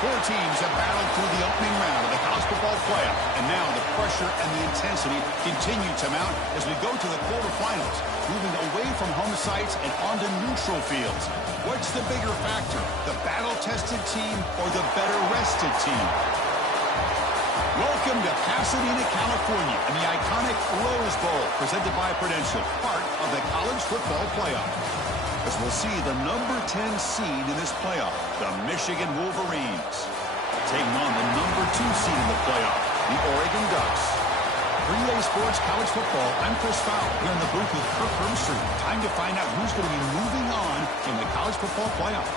Four teams have battled through the opening round of the college football playoff, and now the pressure and the intensity continue to mount as we go to the quarterfinals, moving away from home sites and onto neutral fields. What's the bigger factor, the battle-tested team or the better-rested team? Welcome to Pasadena, California, and the iconic Rose Bowl, presented by Prudential, part of the college football playoff. As we'll see the number 10 seed in this playoff, the Michigan Wolverines, taking on the number 2 seed in the playoff, the Oregon Ducks. For EA Sports College Football, I'm Chris Fowler, here in the booth with Kirk Herbstreit. Time to find out who's going to be moving on in the college football playoff.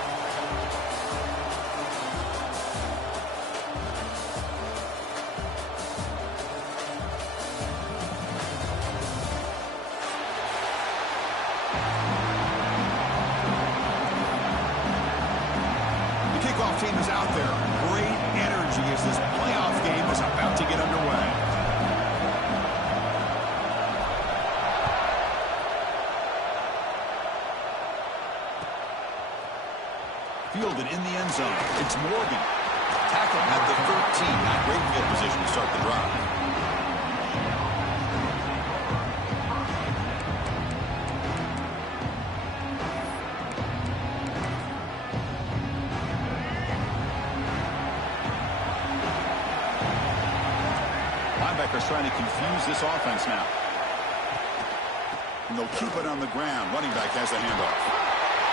Team is out there. Great energy as this playoff game is about to get underway. Fielded in the end zone. It's Morgan. Tackled at the 13. Not great field position to start the drive. Trying to confuse this offense now. And they'll keep it on the ground. Running back has the handoff.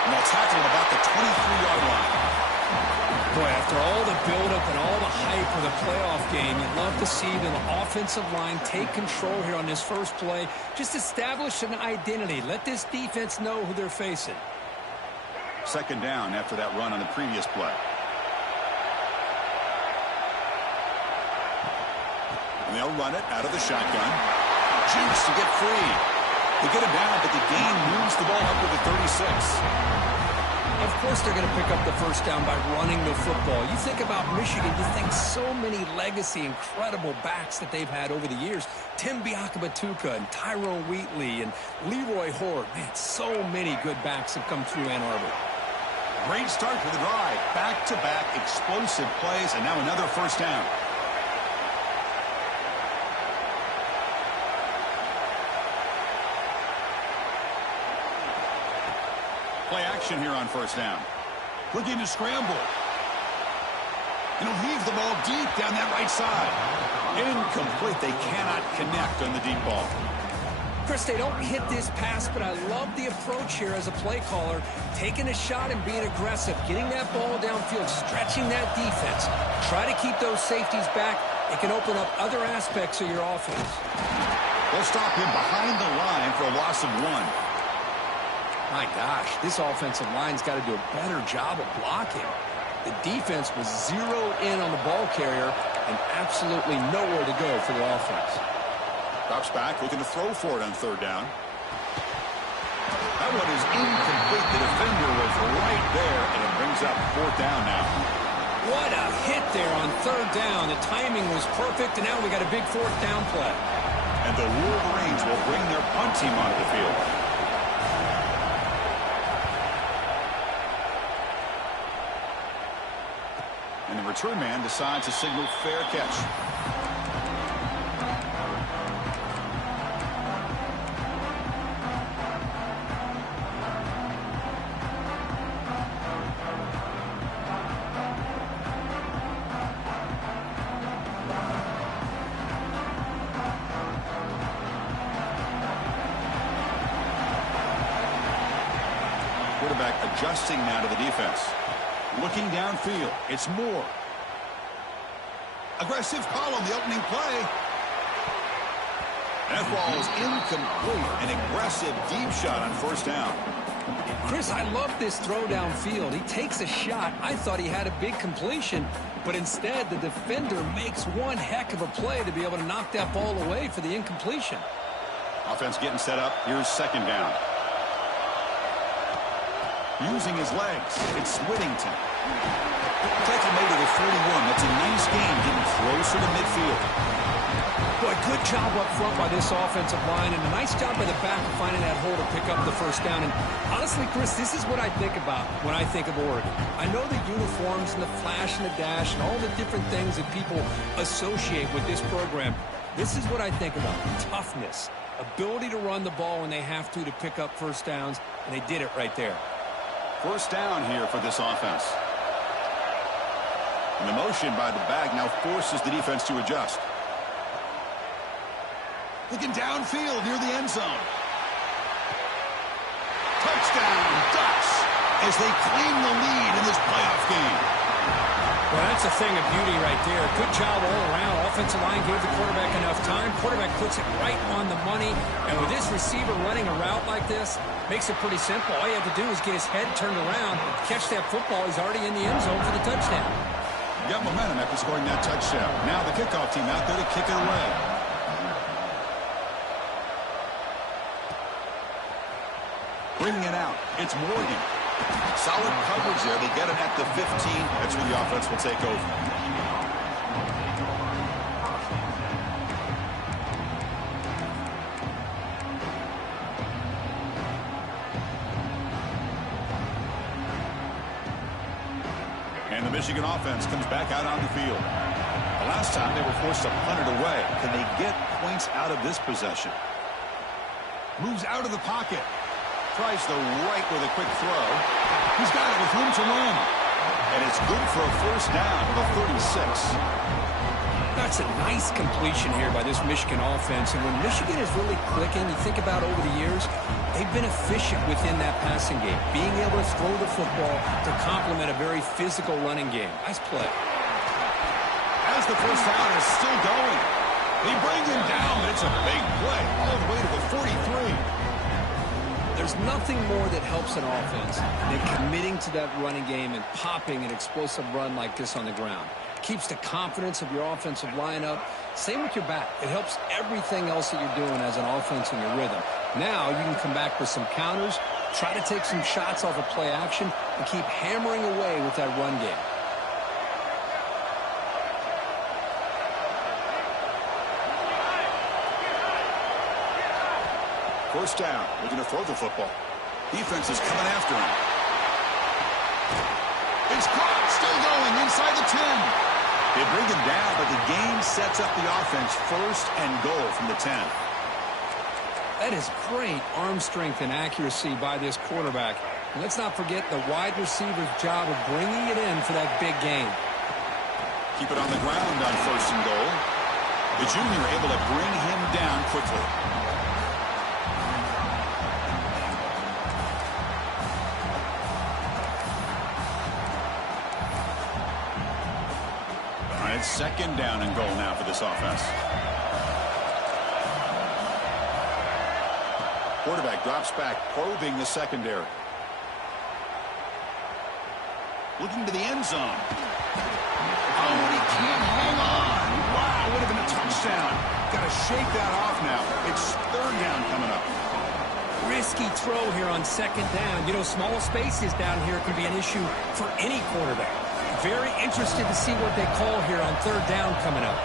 And they'll tackle him about the 23-yard line. Boy, after all the buildup and all the hype of the playoff game, you'd love to see the offensive line take control here on this first play. Just establish an identity. Let this defense know who they're facing. Second down after that run on the previous play. And they'll run it out of the shotgun. Juice to get free. They get him down, but the gain moves the ball up to the 36. Of course they're going to pick up the first down by running the football. You think about Michigan, you think so many legacy, incredible backs that they've had over the years. Tim Biakabatuka and Tyrone Wheatley and Leroy Horde. Man, so many good backs have come through Ann Arbor. Great start to the drive. Back-to-back explosive plays, and now another first down. Play action here on first down. Looking to scramble. And he'll heave the ball deep down that right side. Incomplete. They cannot connect on the deep ball. Chris, they don't hit this pass, but I love the approach here as a play caller. Taking a shot and being aggressive. Getting that ball downfield. Stretching that defense. Try to keep those safeties back. It can open up other aspects of your offense. They'll stop him behind the line for a loss of 1. My gosh, this offensive line's got to do a better job of blocking. The defense was zeroed in on the ball carrier and absolutely nowhere to go for the offense. Drops back, looking to throw for it on third down. That one is incomplete. The defender was right there, and it brings up fourth down now. What a hit there on third down. The timing was perfect, and now we got a big fourth down play. And the Wolverines will bring their punt team onto the field. And the return man decides to signal fair catch. Quarterback adjusting now to the defense. Looking downfield, it's Moore. Aggressive call on the opening play. That ball is incomplete. An aggressive deep shot on first down. Chris, I love this throw downfield. He takes a shot. I thought he had a big completion, but instead the defender makes one heck of a play to be able to knock that ball away for the incompletion. Offense getting set up. Here's second down. Using his legs, it's Whittington. Tackle made to the 41. That's a nice game, getting closer to midfield. Boy, good Good job up front by this offensive line, and a nice job by the back of finding that hole to pick up the first down. And honestly, Chris, this is what I think about when I think of Oregon. I know the uniforms and the flash and the dash and all the different things that people associate with this program. This is what I think about: toughness, ability to run the ball when they have to pick up first downs, and they did it right there. First down here for this offense. And the motion by the back now forces the defense to adjust. Looking downfield near the end zone. Touchdown, Ducks, as they claim the lead in this playoff game. Well, that's a thing of beauty right there. Good job all around. Offensive line gave the quarterback enough time. Quarterback puts it right on the money. And with this receiver running a route like this, makes it pretty simple. All you have to do is get his head turned around, catch that football. He's already in the end zone for the touchdown. Got momentum after scoring that touchdown. Now the kickoff team out there to kick it away. Bringing it out, it's Morgan. Solid coverage there. They get it at the 15. That's where the offense will take over. And the Michigan offense comes back out on the field. The last time they were forced to punt it away. Can they get points out of this possession? Moves out of the pocket. Tries the right with a quick throw. He's got it with room to run. And it's good for a first down to the 36. That's a nice completion here by this Michigan offense. And when Michigan is really clicking, you think about over the years, they've been efficient within that passing game, being able to throw the football to complement a very physical running game. Nice play. As the first down is still going. They bring him down. It's a big play all the way to the 43. There's nothing more that helps an offense than committing to that running game and popping an explosive run like this on the ground. Keeps the confidence of your offensive lineup. Same with your back. It helps everything else that you're doing as an offense in your rhythm. Now you can come back with some counters, try to take some shots off of play action, and keep hammering away with that run game. First down, looking to throw the football. Defense is coming after him. It's caught, still going inside the 10. They bring him down, but the game sets up the offense first and goal from the 10. That is great arm strength and accuracy by this quarterback. And let's not forget the wide receiver's job of bringing it in for that big gain. Keep it on the ground on first and goal. The junior able to bring him down quickly. Second down and goal now for this offense. Quarterback drops back, probing the secondary. Looking to the end zone. Oh, and he can't hang on. Wow, would have been a touchdown. Got to shake that off now. It's third down coming up. Risky throw here on second down. You know, small spaces down here can be an issue for any quarterback. Very interested to see what they call here on third down coming up.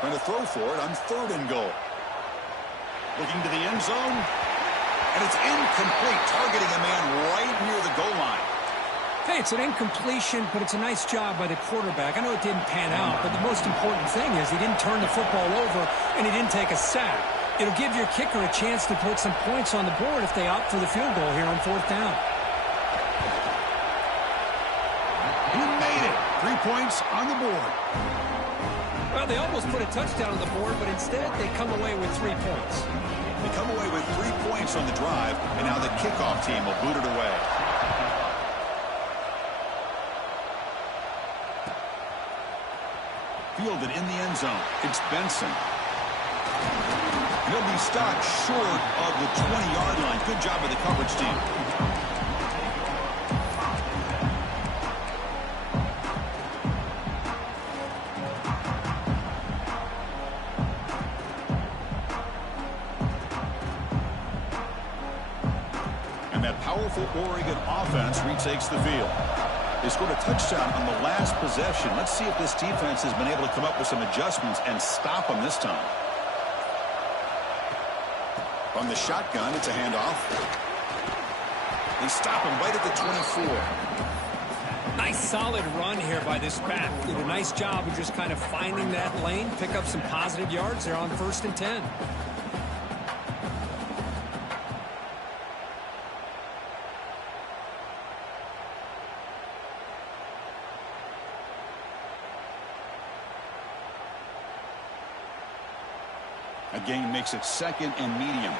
Trying to throw for it on third and goal. Looking to the end zone. And it's incomplete, targeting a man right near the goal line. Hey, it's an incompletion, but it's a nice job by the quarterback. I know it didn't pan out, but the most important thing is he didn't turn the football over and he didn't take a sack. It'll give your kicker a chance to put some points on the board if they opt for the field goal here on fourth down. He made it. 3 points on the board. Well, they almost put a touchdown on the board, but instead they come away with 3 points. They come away with 3 points on the drive, and now the kickoff team will boot it away. Fielded in the end zone. It's Benson. He'll be stopped short of the 20-yard line. Good job by the coverage team. And that powerful Oregon offense retakes the field. They scored a touchdown on the last possession. Let's see if this defense has been able to come up with some adjustments and stop them this time. From the shotgun, it's a handoff. They stop him right at the 24. Nice solid run here by this back. Did a nice job of just kind of finding that lane, pick up some positive yards there on 1st and 10. A gain makes it 2nd and medium.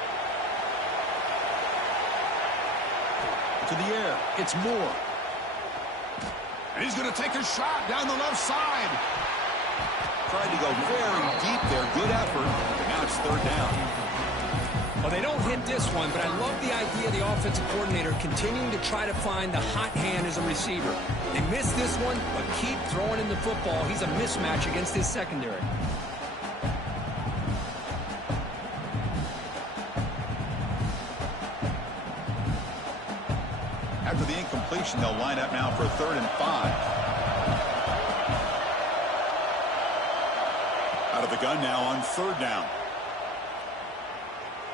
To the air, it's Moore. And he's going to take a shot down the left side. Tried to go very deep there. Good effort. But now it's 3rd down. Well, they don't hit this one, but I love the idea of the offensive coordinator continuing to try to find the hot hand as a receiver. They missed this one, but keep throwing in the football. He's a mismatch against his secondary. After the incompletion, they'll line up now for 3rd and 5. Out of the gun now on 3rd down.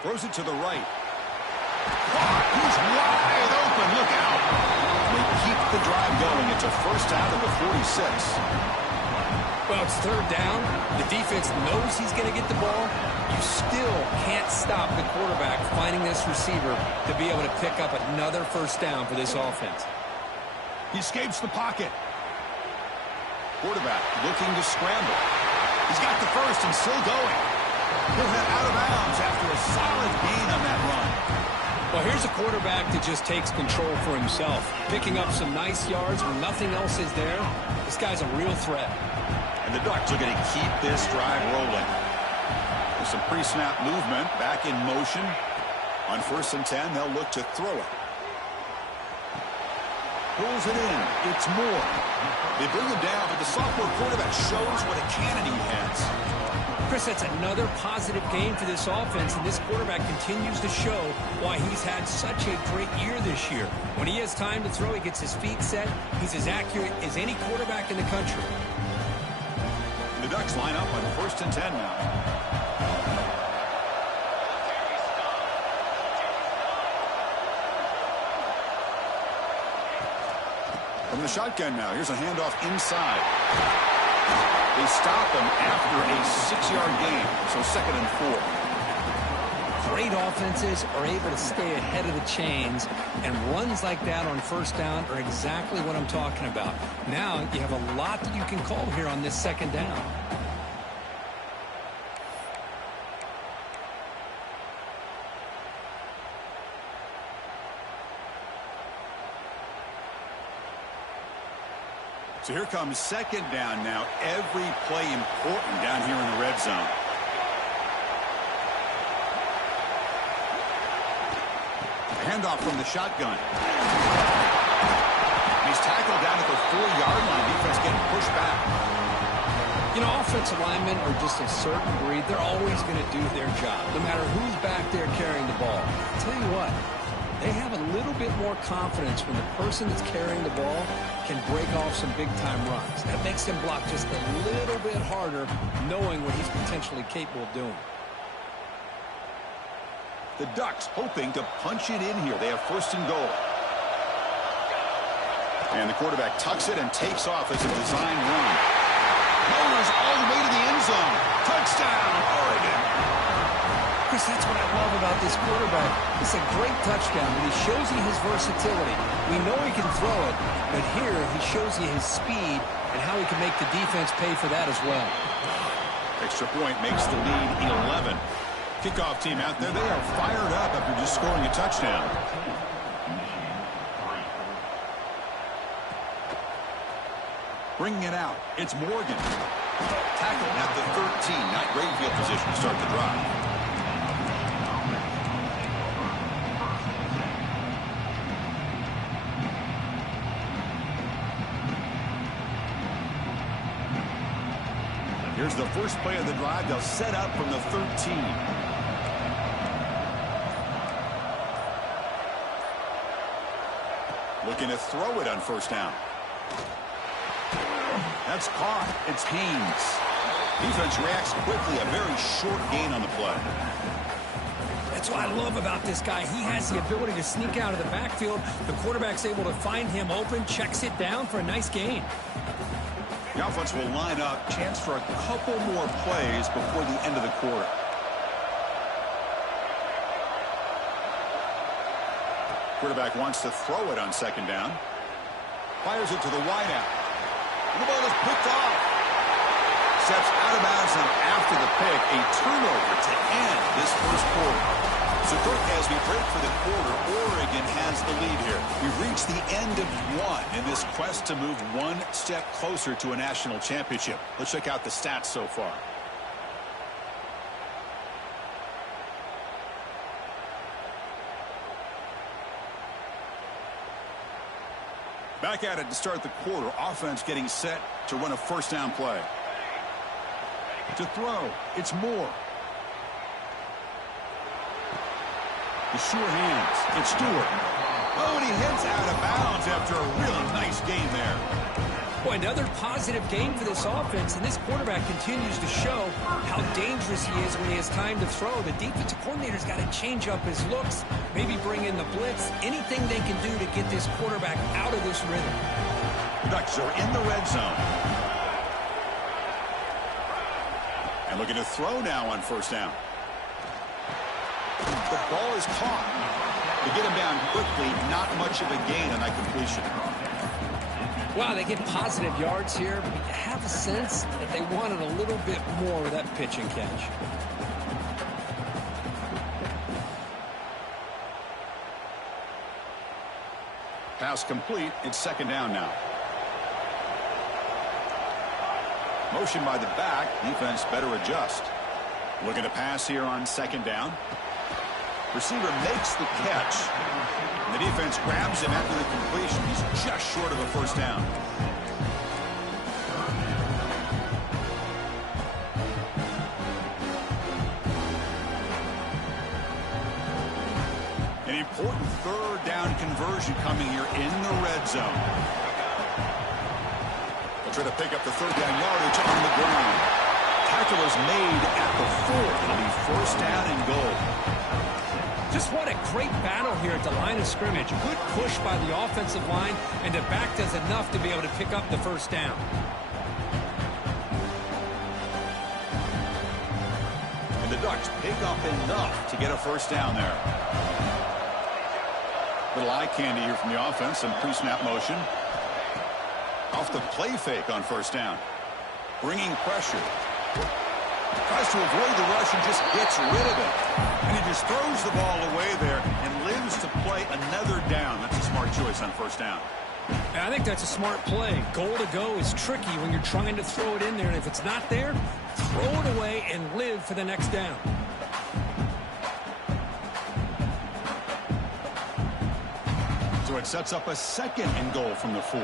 Throws it to the right. He's wide open. Look out. They keep the drive going. It's a 1st down at the 46. Well, it's 3rd down. The defense knows he's going to get the ball. You still can't stop the quarterback finding this receiver to be able to pick up another 1st down for this offense. He escapes the pocket. Quarterback looking to scramble. He's got the 1st and still going. He'll head out of bounds after a solid gain on that run. Well, here's a quarterback that just takes control for himself, picking up some nice yards when nothing else is there. This guy's a real threat. And the Ducks are going to keep this drive rolling. With some pre-snap movement, back in motion. On 1st and 10, they'll look to throw it. Pulls it in. It's Moore. They bring him down, but the sophomore quarterback shows what a cannon he has. Chris, that's another positive game for this offense, and this quarterback continues to show why he's had such a great year this year. When he has time to throw, he gets his feet set. He's as accurate as any quarterback in the country. The Ducks line up on 1st and 10 now. From the shotgun now, here's a handoff inside. They stop him after a 6-yard gain, so 2nd and 4. Great offenses are able to stay ahead of the chains, and runs like that on 1st down are exactly what I'm talking about. Now you have a lot that you can call here on this 2nd down. So here comes 2nd down now. Every play important down here in the red zone. Handoff from the shotgun. He's tackled down at the 4-yard line. Defense getting pushed back. You know, offensive linemen are just a certain breed. They're always going to do their job, no matter who's back there carrying the ball. I'll tell you what, they have a little bit more confidence when the person that's carrying the ball can break off some big-time runs. That makes him block just a little bit harder, knowing what he's potentially capable of doing. The Ducks hoping to punch it in here. They have 1st and goal. And the quarterback tucks it and takes off as a design run. Mowers all the way to the end zone. Touchdown, Oregon. Chris, that's what I love about this quarterback. It's a great touchdown, but he shows you his versatility. We know he can throw it, but here he shows you his speed and how he can make the defense pay for that as well. Extra point makes the lead 11. Kickoff team out there, they are fired up after just scoring a touchdown. Bringing it out, it's Morgan. Tackled at the 13, not great field position to start the drive. Here's the first play of the drive. They'll set up from the 13. Looking to throw it on first down. That's caught. It's Haynes. Defense reacts quickly. A very short gain on the play. That's what I love about this guy. He has the ability to sneak out of the backfield. The quarterback's able to find him open, checks it down for a nice gain. The offense will line up. Chance for a couple more plays before the end of the quarter. Quarterback wants to throw it on second down. Fires it to the wideout. And the ball is picked off. Steps out of bounds and after the pick, a turnover to end this first quarter. So, Kirk, as we break for the quarter, Oregon has the lead here. We've reached the end of one in this quest to move one step closer to a national championship. Let's check out the stats so far. Back at it to start the quarter. Offense getting set to run a first down play. To throw, it's Moore. The sure hands. It's Stewart. Oh, and he heads out of bounds after a really nice game there. Boy, another positive game for this offense, and this quarterback continues to show how dangerous he is when he has time to throw. The defensive coordinator's got to change up his looks, maybe bring in the blitz, anything they can do to get this quarterback out of this rhythm. The Ducks are in the red zone. And looking to throw now on first down. The ball is caught. To get him down quickly, not much of a gain on that completion. Wow, they get positive yards here, but you have a sense that they wanted a little bit more with that pitch and catch. Pass complete. It's second down now. Motion by the back. Defense better adjust. Looking to pass here on second down. Receiver makes the catch. And the defense grabs him after the completion. He's just short of a first down. An important third down conversion coming here in the red zone. They'll try to pick up the third down yardage on the ground. Tackle is made at the 4. It'll be first down and goal. Just what a great battle here at the line of scrimmage. Good push by the offensive line, and the back does enough to be able to pick up the first down. And the Ducks pick up enough to get a first down there. Little eye candy here from the offense. Some pre-snap motion. Off the play fake on first down. Bringing pressure. Tries to avoid the rush and just gets rid of it. And he just throws the ball away there and lives to play another down. That's a smart choice on first down. And I think that's a smart play. Goal to go is tricky when you're trying to throw it in there. And if it's not there, throw it away and live for the next down. So it sets up a second and goal from the 4.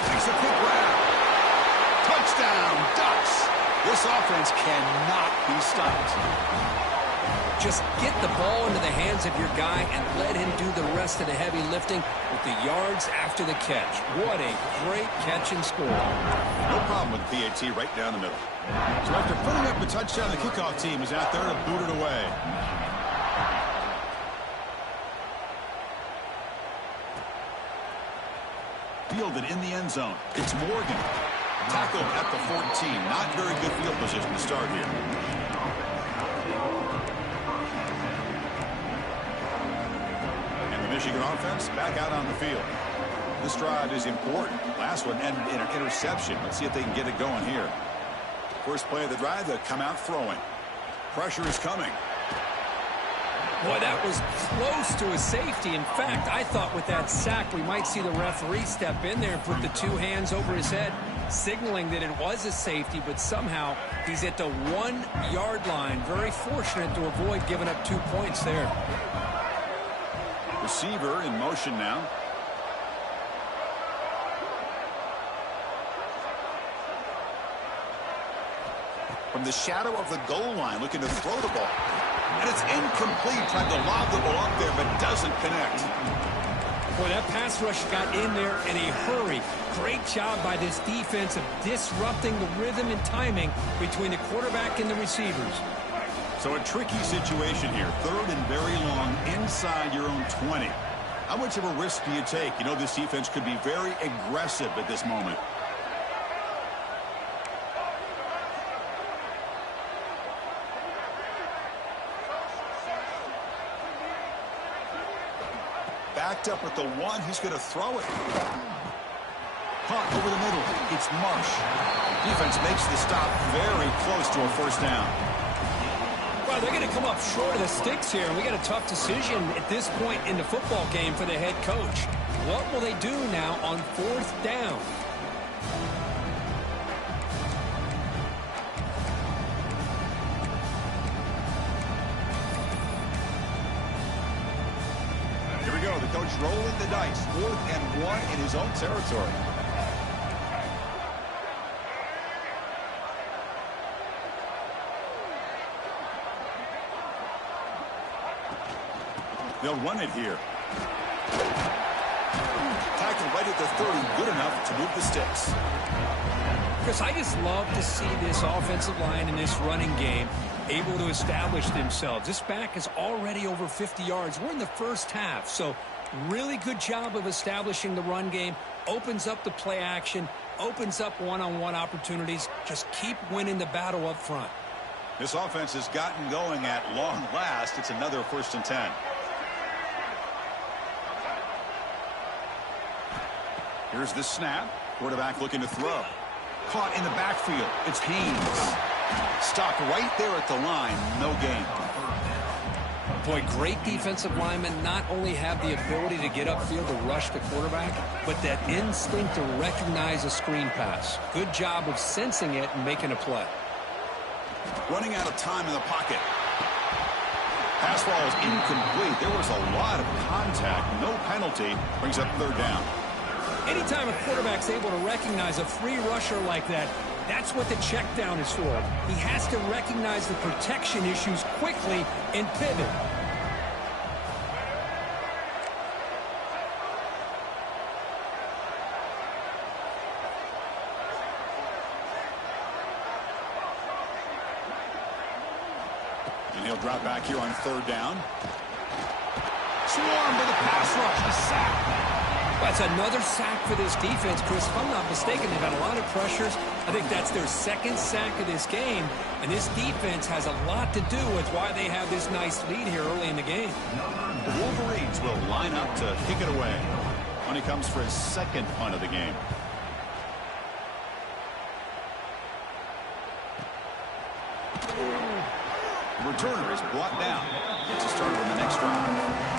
Takes a quick grab. Touchdown, Ducks. This offense cannot be stopped. Just get the ball into the hands of your guy and let him do the rest of the heavy lifting with the yards after the catch. What a great catch and score. No problem with the PAT right down the middle. So after putting up the touchdown, the kickoff team is out there to boot it away. Fielded in the end zone. It's Morgan. Tackled at the 14. Not very good field position to start here. And the Michigan offense back out on the field. This drive is important. Last one ended in an interception. Let's see if they can get it going here. First play of the drive, they'll come out throwing. Pressure is coming. Boy, that was close to a safety. In fact, I thought with that sack we might see the referee step in there and put the 2 hands over his head, signaling that it was a safety, but somehow he's at the 1-yard line. Very fortunate to avoid giving up 2 points there. Receiver in motion now. From the shadow of the goal line, looking to throw the ball. And it's incomplete. Tried to lob the ball up there, but doesn't connect. Boy, that pass rush got in there in a hurry. Great job by this defense of disrupting the rhythm and timing between the quarterback and the receivers. So a tricky situation here. 3rd and very long inside your own 20. How much of a risk do you take? You know this defense could be very aggressive at this moment. Backed up at the 1. He's going to throw it. Caught over the middle. It's Marsh. Defense makes the stop very close to a first down. Well, they're going to come up short of the sticks here, and we got a tough decision at this point in the football game for the head coach. What will they do now on 4th down? Here we go. The coach rolling the dice. 4th and 1 in his own territory. They'll run it here. Tackle right at the 30. Good enough to move the sticks. Chris, I just love to see this offensive line in this running game able to establish themselves. This back is already over 50 yards. We're in the first half, so really good job of establishing the run game. Opens up the play action, opens up one-on-one opportunities. Just keep winning the battle up front. This offense has gotten going at long last. It's another 1st and 10. Here's the snap. Quarterback looking to throw. Caught in the backfield. It's Haynes. Stopped right there at the line. No gain. Boy, great defensive linemen not only have the ability to get upfield to rush the quarterback, but that instinct to recognize a screen pass. Good job of sensing it and making a play. Running out of time in the pocket. Pass ball is incomplete. There was a lot of contact. No penalty. Brings up 3rd down. Anytime a quarterback's able to recognize a free rusher like that, that's what the check down is for. He has to recognize the protection issues quickly and pivot. And he'll drop back here on 3rd down. Swarm with a pass rush. A sack. That's another sack for this defense, Chris. If I'm not mistaken, they've had a lot of pressures. I think that's their 2nd sack of this game. And this defense has a lot to do with why they have this nice lead here early in the game. The Wolverines will line up to kick it away. When he comes for his 2nd punt of the game. The returner is brought down. Gets a start on the next drive.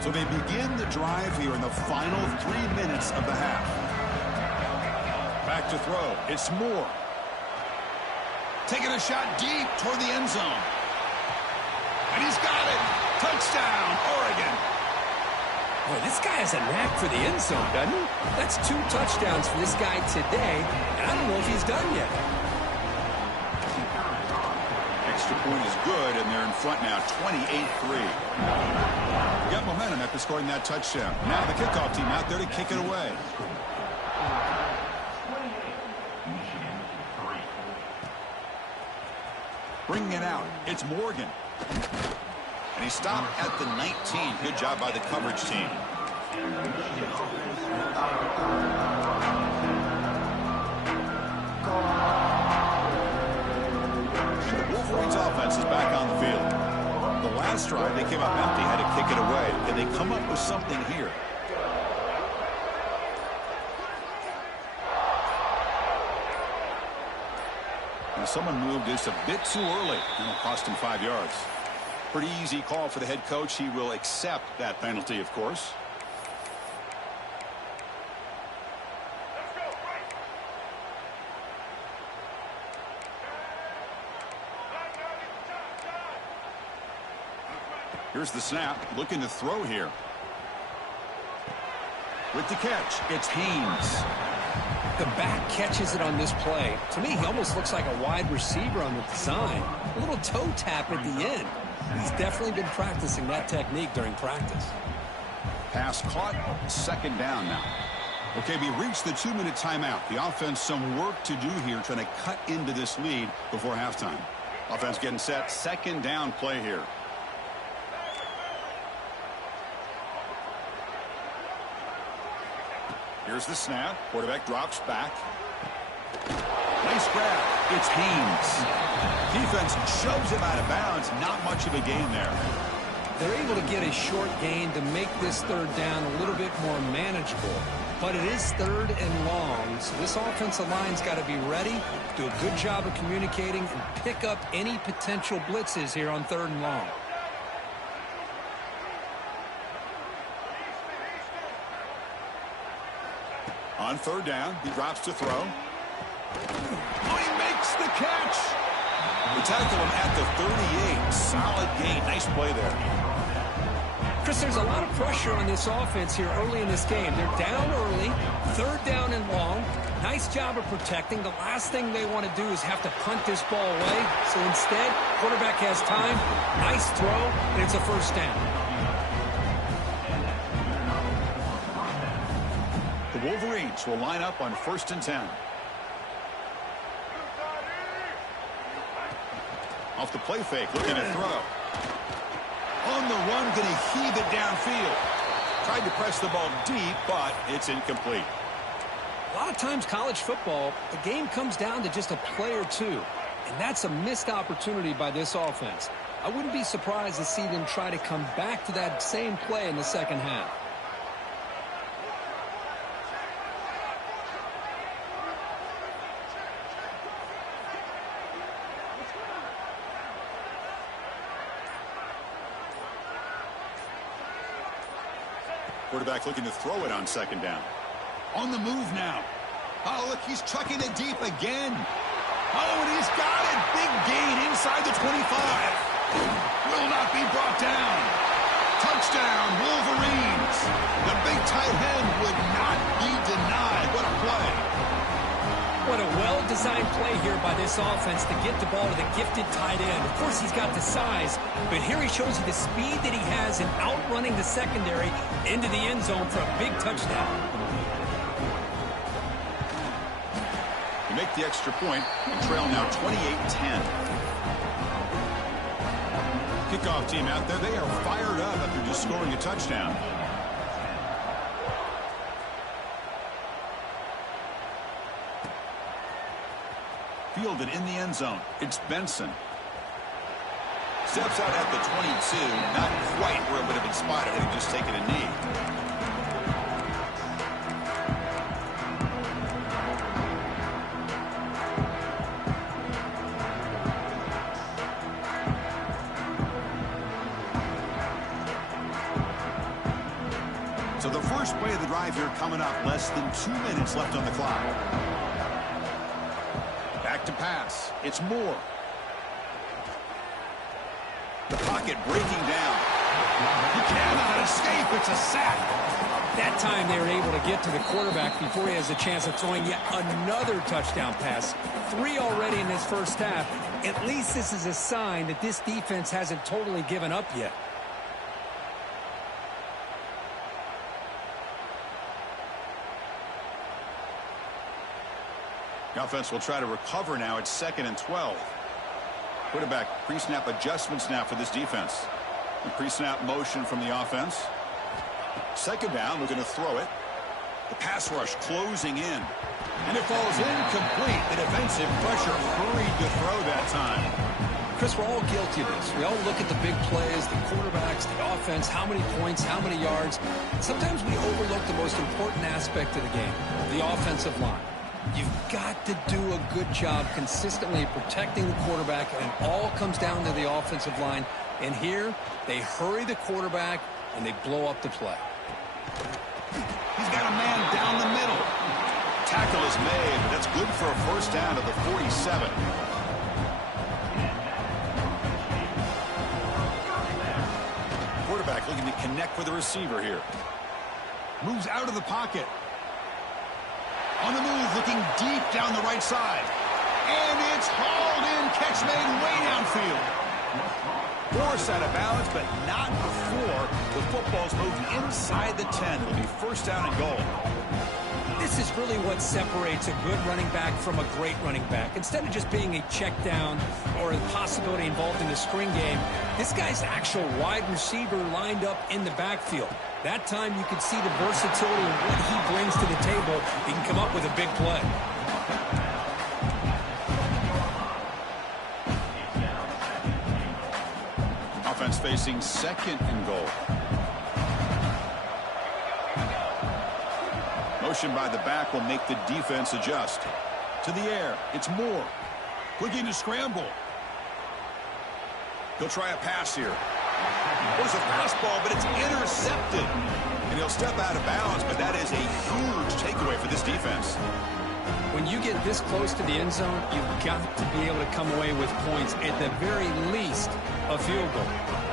So they begin the drive here in the final 3 minutes of the half. Back to throw. It's Moore. Taking a shot deep toward the end zone. And he's got it. Touchdown, Oregon. Boy, this guy has a knack for the end zone, doesn't he? That's 2 touchdowns for this guy today, and I don't know if he's done yet. Extra point is good, and they're in front now, 28-3. Got momentum after scoring that touchdown. Now the kickoff team out there to kick it away. Bringing it out, it's Morgan. And he stopped at the 19. Good job by the coverage team. The Wolverines offense is back on the field. The last drive, they came up empty, had to kick it away. Can they come up with something here? And someone moved just a bit too early. It'll cost him 5 yards. Pretty easy call for the head coach. He will accept that penalty, of course. Here's the snap, looking to throw here. With the catch, it's Haynes. The back catches it on this play. To me, he almost looks like a wide receiver on the design. A little toe tap at the end. He's definitely been practicing that technique during practice. Pass caught, second down now. Okay, we reached the 2-minute timeout. The offense some work to do here, trying to cut into this lead before halftime. Offense getting set, second down play here. Here's the snap. Quarterback drops back. Nice grab. It's Haynes. Defense shoves him out of bounds. Not much of a gain there. They're able to get a short gain to make this third down a little bit more manageable. But it is third and long, so this offensive line's got to be ready, do a good job of communicating, and pick up any potential blitzes here on third and long. On third down, he drops to throw. Oh, he makes the catch. We tackle him at the 38. Solid gain. Nice play there. Chris, there's a lot of pressure on this offense here early in this game. They're down early, third down and long. Nice job of protecting. The last thing they want to do is have to punt this ball away. So instead, quarterback has time. Nice throw, and it's a first down. The Wolverines will line up on 1st and 10. Off the play fake, looking to throw. On the run, going to heave it downfield. Tried to press the ball deep, but it's incomplete. A lot of times college football, the game comes down to just a play or two. And that's a missed opportunity by this offense. I wouldn't be surprised to see them try to come back to that same play in the second half. Quarterback looking to throw it on second down. On the move now. Oh, look, he's chucking it deep again. Oh, and he's got it. Big gain inside the 25. Will not be brought down. Touchdown, Wolverines. The big tight end would not be denied. What a play. What a well-designed play here by this offense to get the ball to the gifted tight end. Of course, he's got the size, but here he shows you the speed that he has in outrunning the secondary into the end zone for a big touchdown. They make the extra point and trail now 28-10. Kickoff team out there, they are fired up after just scoring a touchdown. Fielded in the end zone. It's Benson. Steps out at the 22. Not quite where it would have been spotted had he just taken a knee. So the first play of the drive here coming up. Less than 2 minutes left on the clock. Back to pass. It's Moore. The pocket breaking down. He cannot escape. It's a sack. That time they were able to get to the quarterback before he has a chance of throwing yet another touchdown pass. 3 already in this first half. At least this is a sign that this defense hasn't totally given up yet. The offense will try to recover now. It's 2nd and 12. Quarterback pre-snap adjustments now for this defense. The pre-snap motion from the offense. Second down, we're going to throw it. The pass rush closing in. And it falls incomplete. The defensive pressure hurried to throw that time. Chris, we're all guilty of this. We all look at the big plays, the quarterbacks, the offense, how many points, how many yards. Sometimes we overlook the most important aspect of the game, the offensive line. You've got to do a good job consistently protecting the quarterback, and it all comes down to the offensive line. And here, they hurry the quarterback, and they blow up the play. He's got a man down the middle. Tackle is made, but that's good for a first down to the 47. looking to connect with the receiver here. Moves out of the pocket. On the move, looking deep down the right side. And it's hauled in. Catch made way downfield. Forced out of balance, but not before the football's moved inside the 10. It'll be first down and goal. This is really what separates a good running back from a great running back. Instead of just being a check down or a possibility involved in a screen game, this guy's actual wide receiver lined up in the backfield. That time you can see the versatility of what he brings to the table. He can come up with a big play. Offense facing second and goal. Motion by the back will make the defense adjust. To the air, it's Moore. Looking to scramble. He'll try a pass here. There's a fastball, but it's intercepted. And he'll step out of bounds, but that is a huge takeaway for this defense. When you get this close to the end zone, you've got to be able to come away with points, at the very least, a field goal.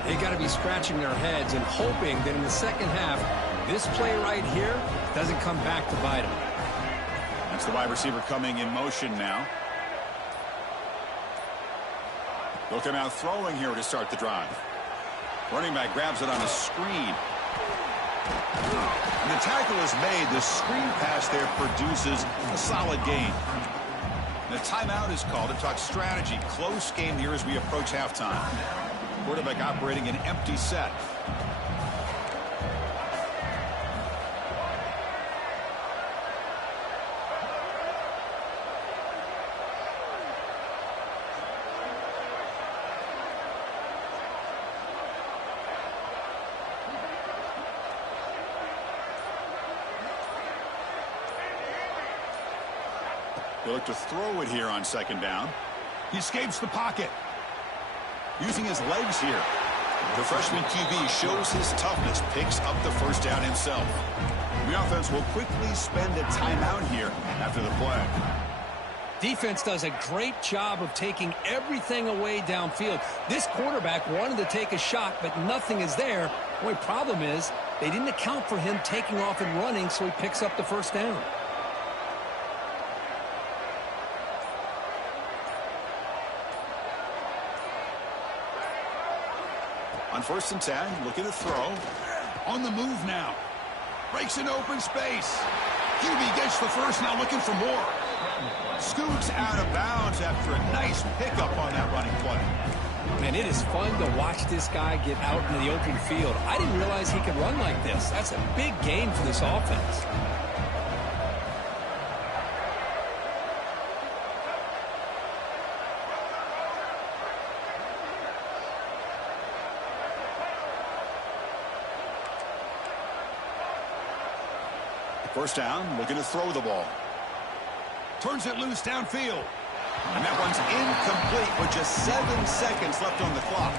They've got to be scratching their heads and hoping that in the second half, this play right here doesn't come back to bite them. That's the wide receiver coming in motion now. They'll come out throwing here to start the drive. Running back grabs it on a screen. And the tackle is made. The screen pass there produces a solid gain. The timeout is called to talk strategy. Close game here as we approach halftime. Quarterback operating an empty set. He'll look to throw it here on second down. He escapes the pocket. Using his legs here. The freshman QB shows his toughness, picks up the first down himself. The offense will quickly spend a timeout here after the play. Defense does a great job of taking everything away downfield. This quarterback wanted to take a shot, but nothing is there. The only problem is they didn't account for him taking off and running, so he picks up the first down. On 1st and 10, looking to throw. On the move now. Breaks an open space. QB gets the first, now looking for more. Scoots out of bounds after a nice pickup on that running play. Man, it is fun to watch this guy get out into the open field. I didn't realize he could run like this. That's a big gain for this offense. First down, looking to throw the ball. Turns it loose downfield. And that one's incomplete with just 7 seconds left on the clock.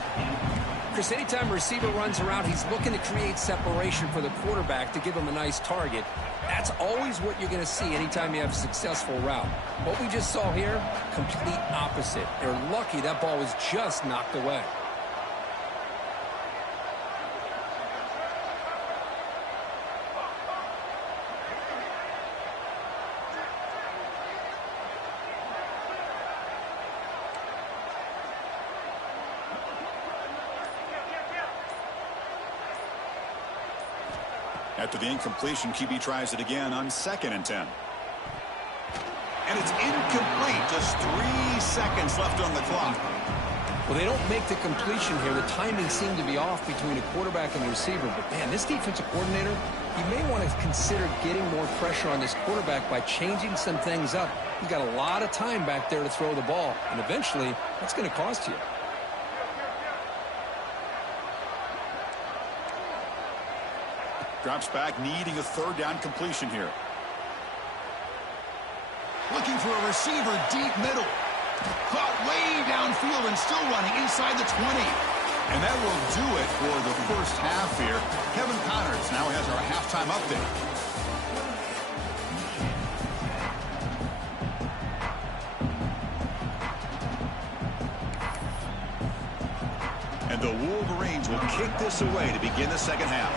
Chris, anytime a receiver runs around, he's looking to create separation for the quarterback to give him a nice target. That's always what you're going to see anytime you have a successful route. What we just saw here, complete opposite. They're lucky that ball was just knocked away. After the incompletion, QB tries it again on 2nd and 10. And it's incomplete. Just 3 seconds left on the clock. Well, they don't make the completion here. The timing seemed to be off between the quarterback and the receiver. But, man, this defensive coordinator, he may want to consider getting more pressure on this quarterback by changing some things up. He's got a lot of time back there to throw the ball. And eventually, that's going to cost you. Drops back, needing a 3rd down completion here. Looking for a receiver deep middle. Caught way downfield and still running inside the 20. And that will do it for the first half here. Kevin Connors now has our halftime update. And the Wolverines will kick this away to begin the second half.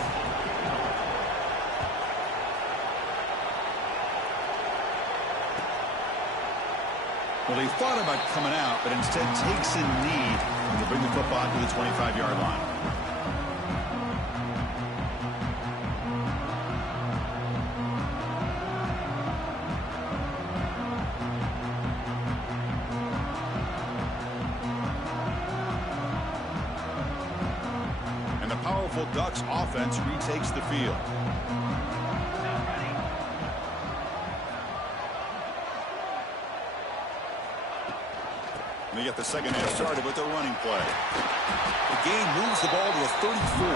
Well, he thought about coming out, but instead takes a knee to bring the football to the 25-yard line. And the powerful Ducks offense retakes the field. They get the second half started with a running play. The game moves the ball to a 34.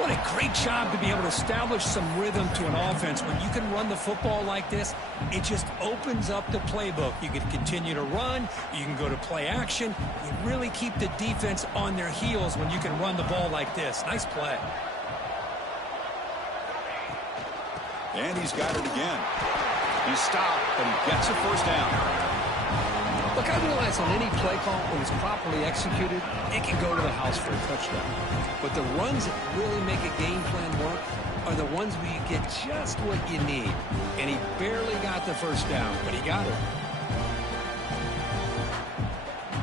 What a great job to be able to establish some rhythm to an offense. When you can run the football like this, it just opens up the playbook. You can continue to run. You can go to play action. You really keep the defense on their heels when you can run the ball like this. Nice play. And he's got it again. He's stopped, but he gets a first down. Look, I realize on any play call, when it's properly executed, it can go to the house for a touchdown. But the runs that really make a game plan work are the ones where you get just what you need. And he barely got the first down, but he got it.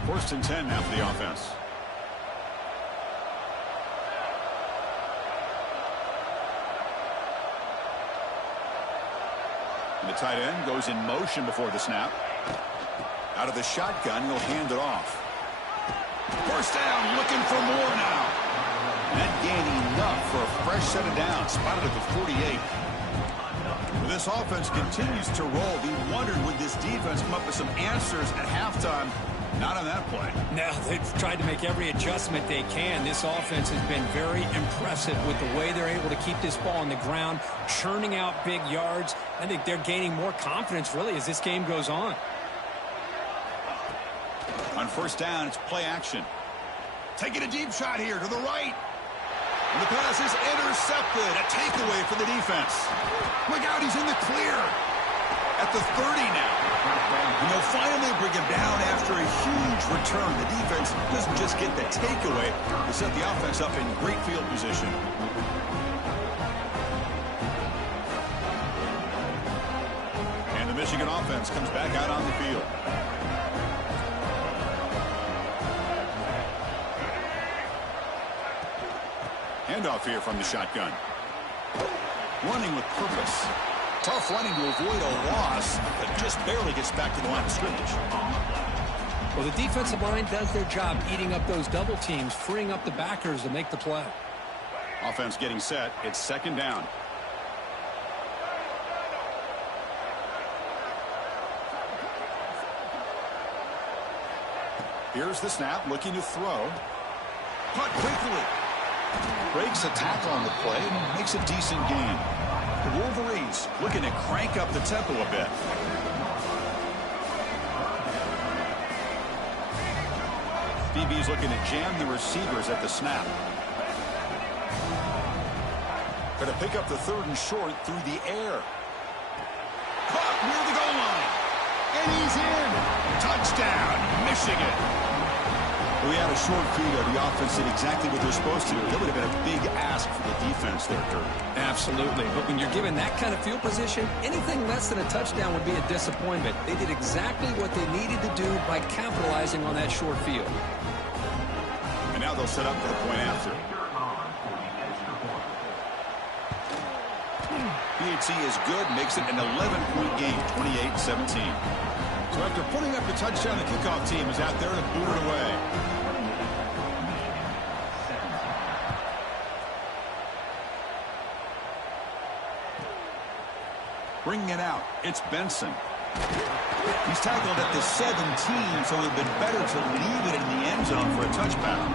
1st and 10 now for the offense. And the tight end goes in motion before the snap. Out of the shotgun, he'll hand it off. First down, looking for more now. That gained enough for a fresh set of downs, spotted at the 48. Well, this offense continues to roll. We wondered, would this defense come up with some answers at halftime? Not on that play. No, they've tried to make every adjustment they can. This offense has been very impressive with the way they're able to keep this ball on the ground, churning out big yards. I think they're gaining more confidence, really, as this game goes on. On first down, it's play action. Taking a deep shot here to the right. And the pass is intercepted. A takeaway for the defense. Look out, he's in the clear. At the 30 now. And they'll finally bring him down after a huge return. The defense doesn't just get the takeaway. They set the offense up in great field position. And the Michigan offense comes back out on the field. Handoff here from the shotgun. Running with purpose. Tough running to avoid a loss, but just barely gets back to the line of scrimmage. Well, the defensive line does their job eating up those double teams, freeing up the backers to make the play. Offense getting set. It's second down. Here's the snap, looking to throw. Caught quickly. Breaks a tackle on the play and makes a decent gain. The Wolverines looking to crank up the tempo a bit. DB's looking to jam the receivers at the snap. Going to pick up the 3rd and short through the air. Caught near the goal line. And he's in. Touchdown, Michigan. We had a short field. The offense did exactly what they're supposed to do. That would have been a big ask for the defense there, Kurt. Absolutely. But when you're given that kind of field position, anything less than a touchdown would be a disappointment. They did exactly what they needed to do by capitalizing on that short field. And now they'll set up for the point after. PAT is good, makes it an 11-point game, 28-17. So after putting up the touchdown, the kickoff team is out there to boot it away. Bringing it out, it's Benson. He's tackled at the 17, so it would have been better to leave it in the end zone for a touchdown.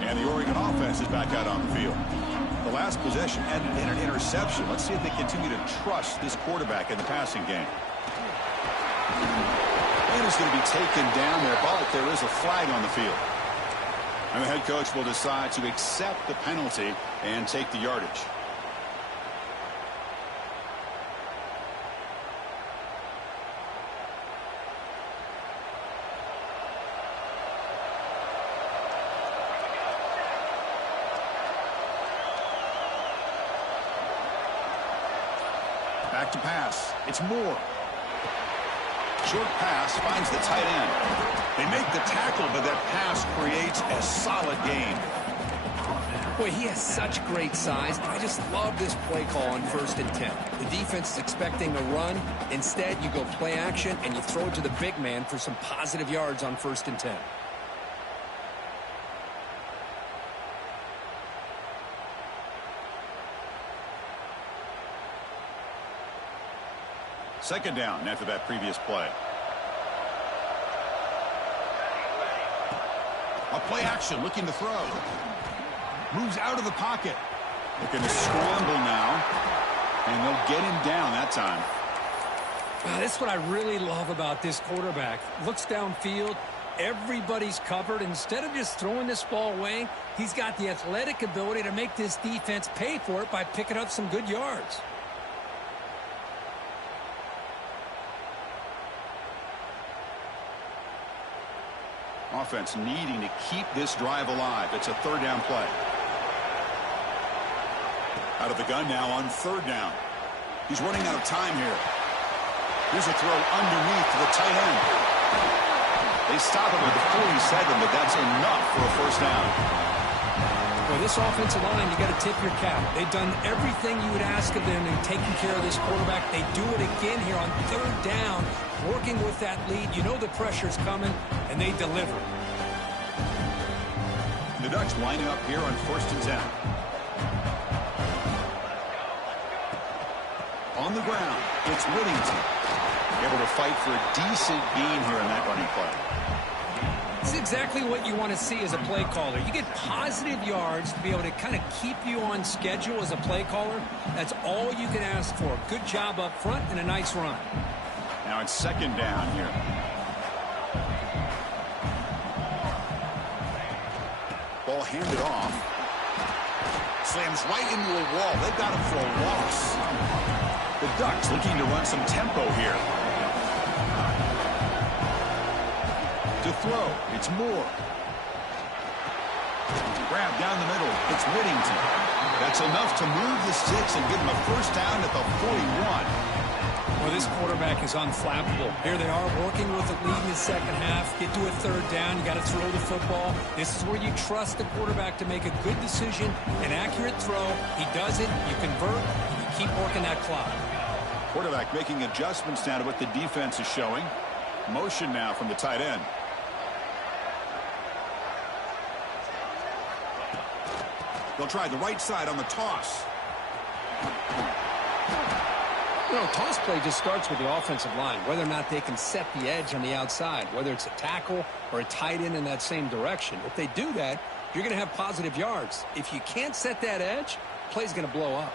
And the Oregon offense is back out on the field. The last possession ended in an interception. Let's see if they continue to trust this quarterback in the passing game. And is going to be taken down there, but there is a flag on the field. And the head coach will decide to accept the penalty and take the yardage. back to pass. It's Moore. Short pass finds the tight end. They make the tackle, but that pass creates a solid gain. Boy, he has such great size. I just love this play call on 1st and 10. The defense is expecting a run. Instead, you go play action, and you throw it to the big man for some positive yards on 1st and 10. Second down after that previous play. A play action, looking to throw. Moves out of the pocket. Looking to scramble now. And they'll get him down that time. That's what I really love about this quarterback. Looks downfield. Everybody's covered. Instead of just throwing this ball away, he's got the athletic ability to make this defense pay for it by picking up some good yards. Offense needing to keep this drive alive. It's a 3rd down play. Out of the gun now on 3rd down. He's running out of time here. Here's a throw underneath to the tight end. They stop him at the 47, but that's enough for a 1st down. Well, this offensive line, you got to tip your cap. They've done everything you would ask of them in taking care of this quarterback. They do it again here on 3rd down, working with that lead. You know the pressure's coming, and they deliver. The Ducks lining up here on 1st and 10. On the ground, it's Whittington. Able to fight for a decent gain here in that running play. This is exactly what you want to see as a play caller. You get positive yards to be able to kind of keep you on schedule as a play caller. That's all you can ask for. Good job up front and a nice run. Now it's 2nd down here. Ball handed off. Slams right into a wall. They've got him for a loss. The Ducks looking to run some tempo here. To throw, it's Moore. Grab down the middle, it's Whittington. That's enough to move the sticks and give them a 1st down at the 41. Well, this quarterback is unflappable. Here they are working with a lead in the 2nd half. Get to a 3rd down, you got to throw the football. This is where you trust the quarterback to make a good decision, an accurate throw. He does it, you convert, and you keep working that clock. Quarterback making adjustments now to what the defense is showing. Motion now from the tight end. They'll try the right side on the toss. You know, toss play just starts with the offensive line, whether or not they can set the edge on the outside, whether it's a tackle or a tight end in that same direction. If they do that, you're going to have positive yards. If you can't set that edge, play's going to blow up.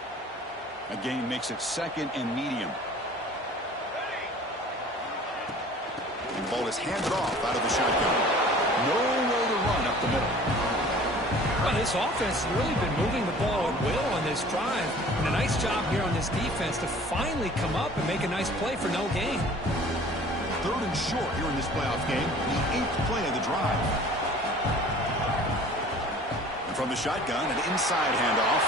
A gain makes it 2nd and medium. And the ball is handed off out of the shotgun. Nowhere to run up the middle. Well, this offense has really been moving the ball at will on this drive. And a nice job here on this defense to finally come up and make a nice play for no gain. 3rd and short here in this playoff game. The 8th play of the drive. And from the shotgun, an inside handoff.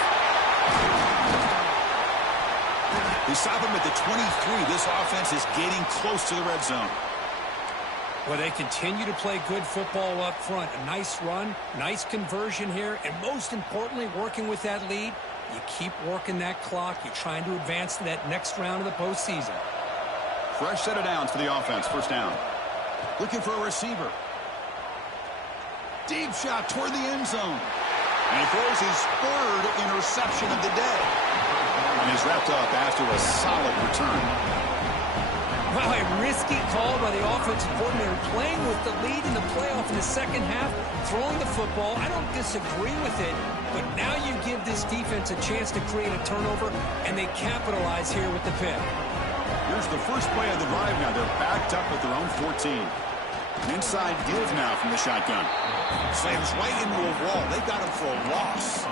They stop him at the 23. This offense is getting close to the red zone. Well, they continue to play good football up front. A nice run, nice conversion here, and most importantly, working with that lead, you keep working that clock. You're trying to advance to that next round of the postseason. Fresh set of downs for the offense. 1st down. Looking for a receiver. Deep shot toward the end zone. And he throws his 3rd interception of the day. And he's wrapped up after a solid return. Well, a risky call by the offensive coordinator, playing with the lead in the playoff in the 2nd half, throwing the football. I don't disagree with it, but now you give this defense a chance to create a turnover, and they capitalize here with the pick. Here's the first play of the drive now. They're backed up at their own 14. An inside give now from the shotgun. Slams right into a wall. They got him for a loss.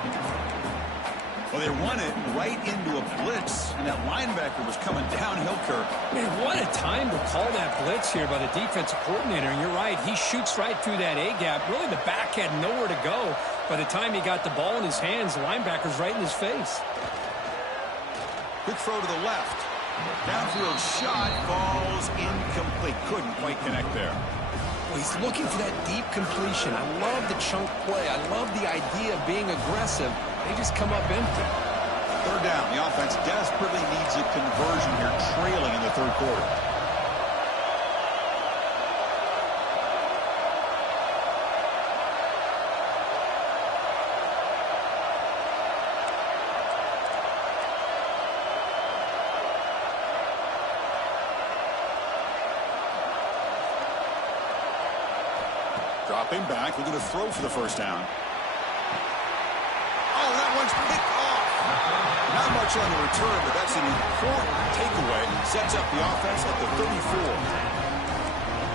Well, they run it right into a blitz, and that linebacker was coming downhill, Kirk. Man, what a time to call that blitz here by the defensive coordinator. And you're right, he shoots right through that A-gap. Really, the back had nowhere to go. By the time he got the ball in his hands, the linebacker's right in his face. Quick throw to the left. Downfield shot falls incomplete. Couldn't quite connect there. Well, he's looking for that deep completion. I love the chunk play. I love the idea of being aggressive. They just come up empty. Third down. The offense desperately needs a conversion here, trailing in the third quarter. Dropping back, looking to throw for the first down. Oh, that one's picked off. Not much on the return, but that's an important takeaway. Sets up the offense at the 34.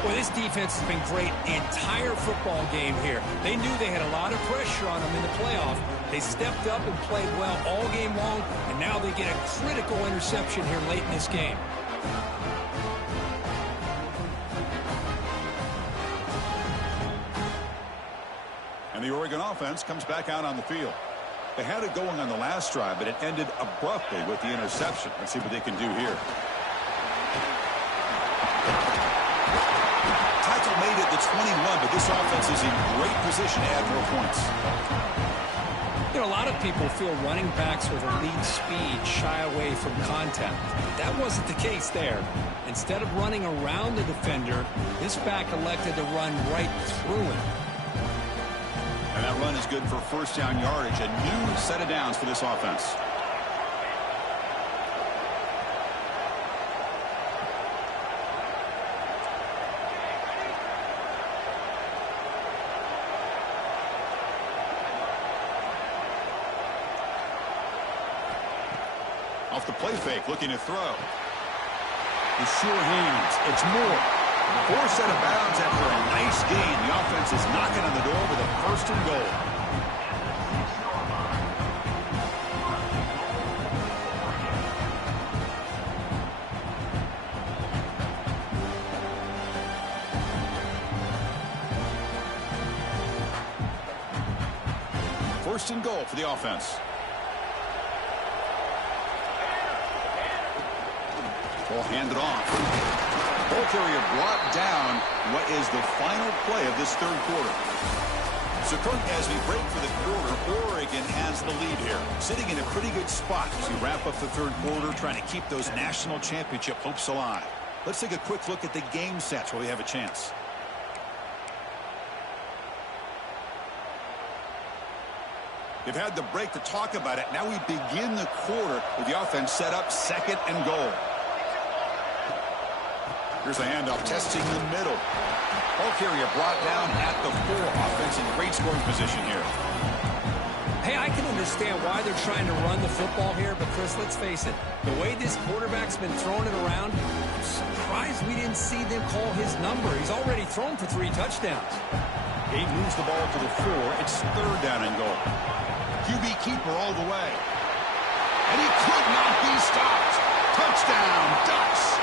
Well, this defense has been great the entire football game here. They knew they had a lot of pressure on them in the playoff. They stepped up and played well all game long, and now they get a critical interception here late in this game. And the Oregon offense comes back out on the field. They had it going on the last drive, but it ended abruptly with the interception. Let's see what they can do here. Tackle made it to 21, but this offense is in great position to add more points. You know, a lot of people feel running backs with elite speed shy away from contact. That wasn't the case there. Instead of running around the defender, this back elected to run right through him. And that run is good for first down yardage. A new set of downs for this offense. Off the play fake, looking to throw. The sure hands. It's Moore. Forced out of bounds after a nice gain. The offense is knocking on the door with a first and goal. First and goal for the offense. Ball handed off. Ball carrier brought down what is the final play of this third quarter. So, Kirk, as we break for the quarter, Oregon has the lead here. Sitting in a pretty good spot as we wrap up the third quarter, trying to keep those national championship hopes alive. Let's take a quick look at the game sets where we have a chance. They've had the break to talk about it. Now we begin the quarter with the offense set up, second and goal. Here's the handoff, testing the middle. Ball carrier brought down at the 4. Offense in great scoring position here. Hey, I can understand why they're trying to run the football here, but Chris, let's face it, the way this quarterback's been throwing it around, I'm surprised we didn't see them call his number. He's already thrown for 3 touchdowns. He moves the ball to the 4. It's third down and goal. QB keeper all the way. And he could not be stopped. Touchdown, Ducks.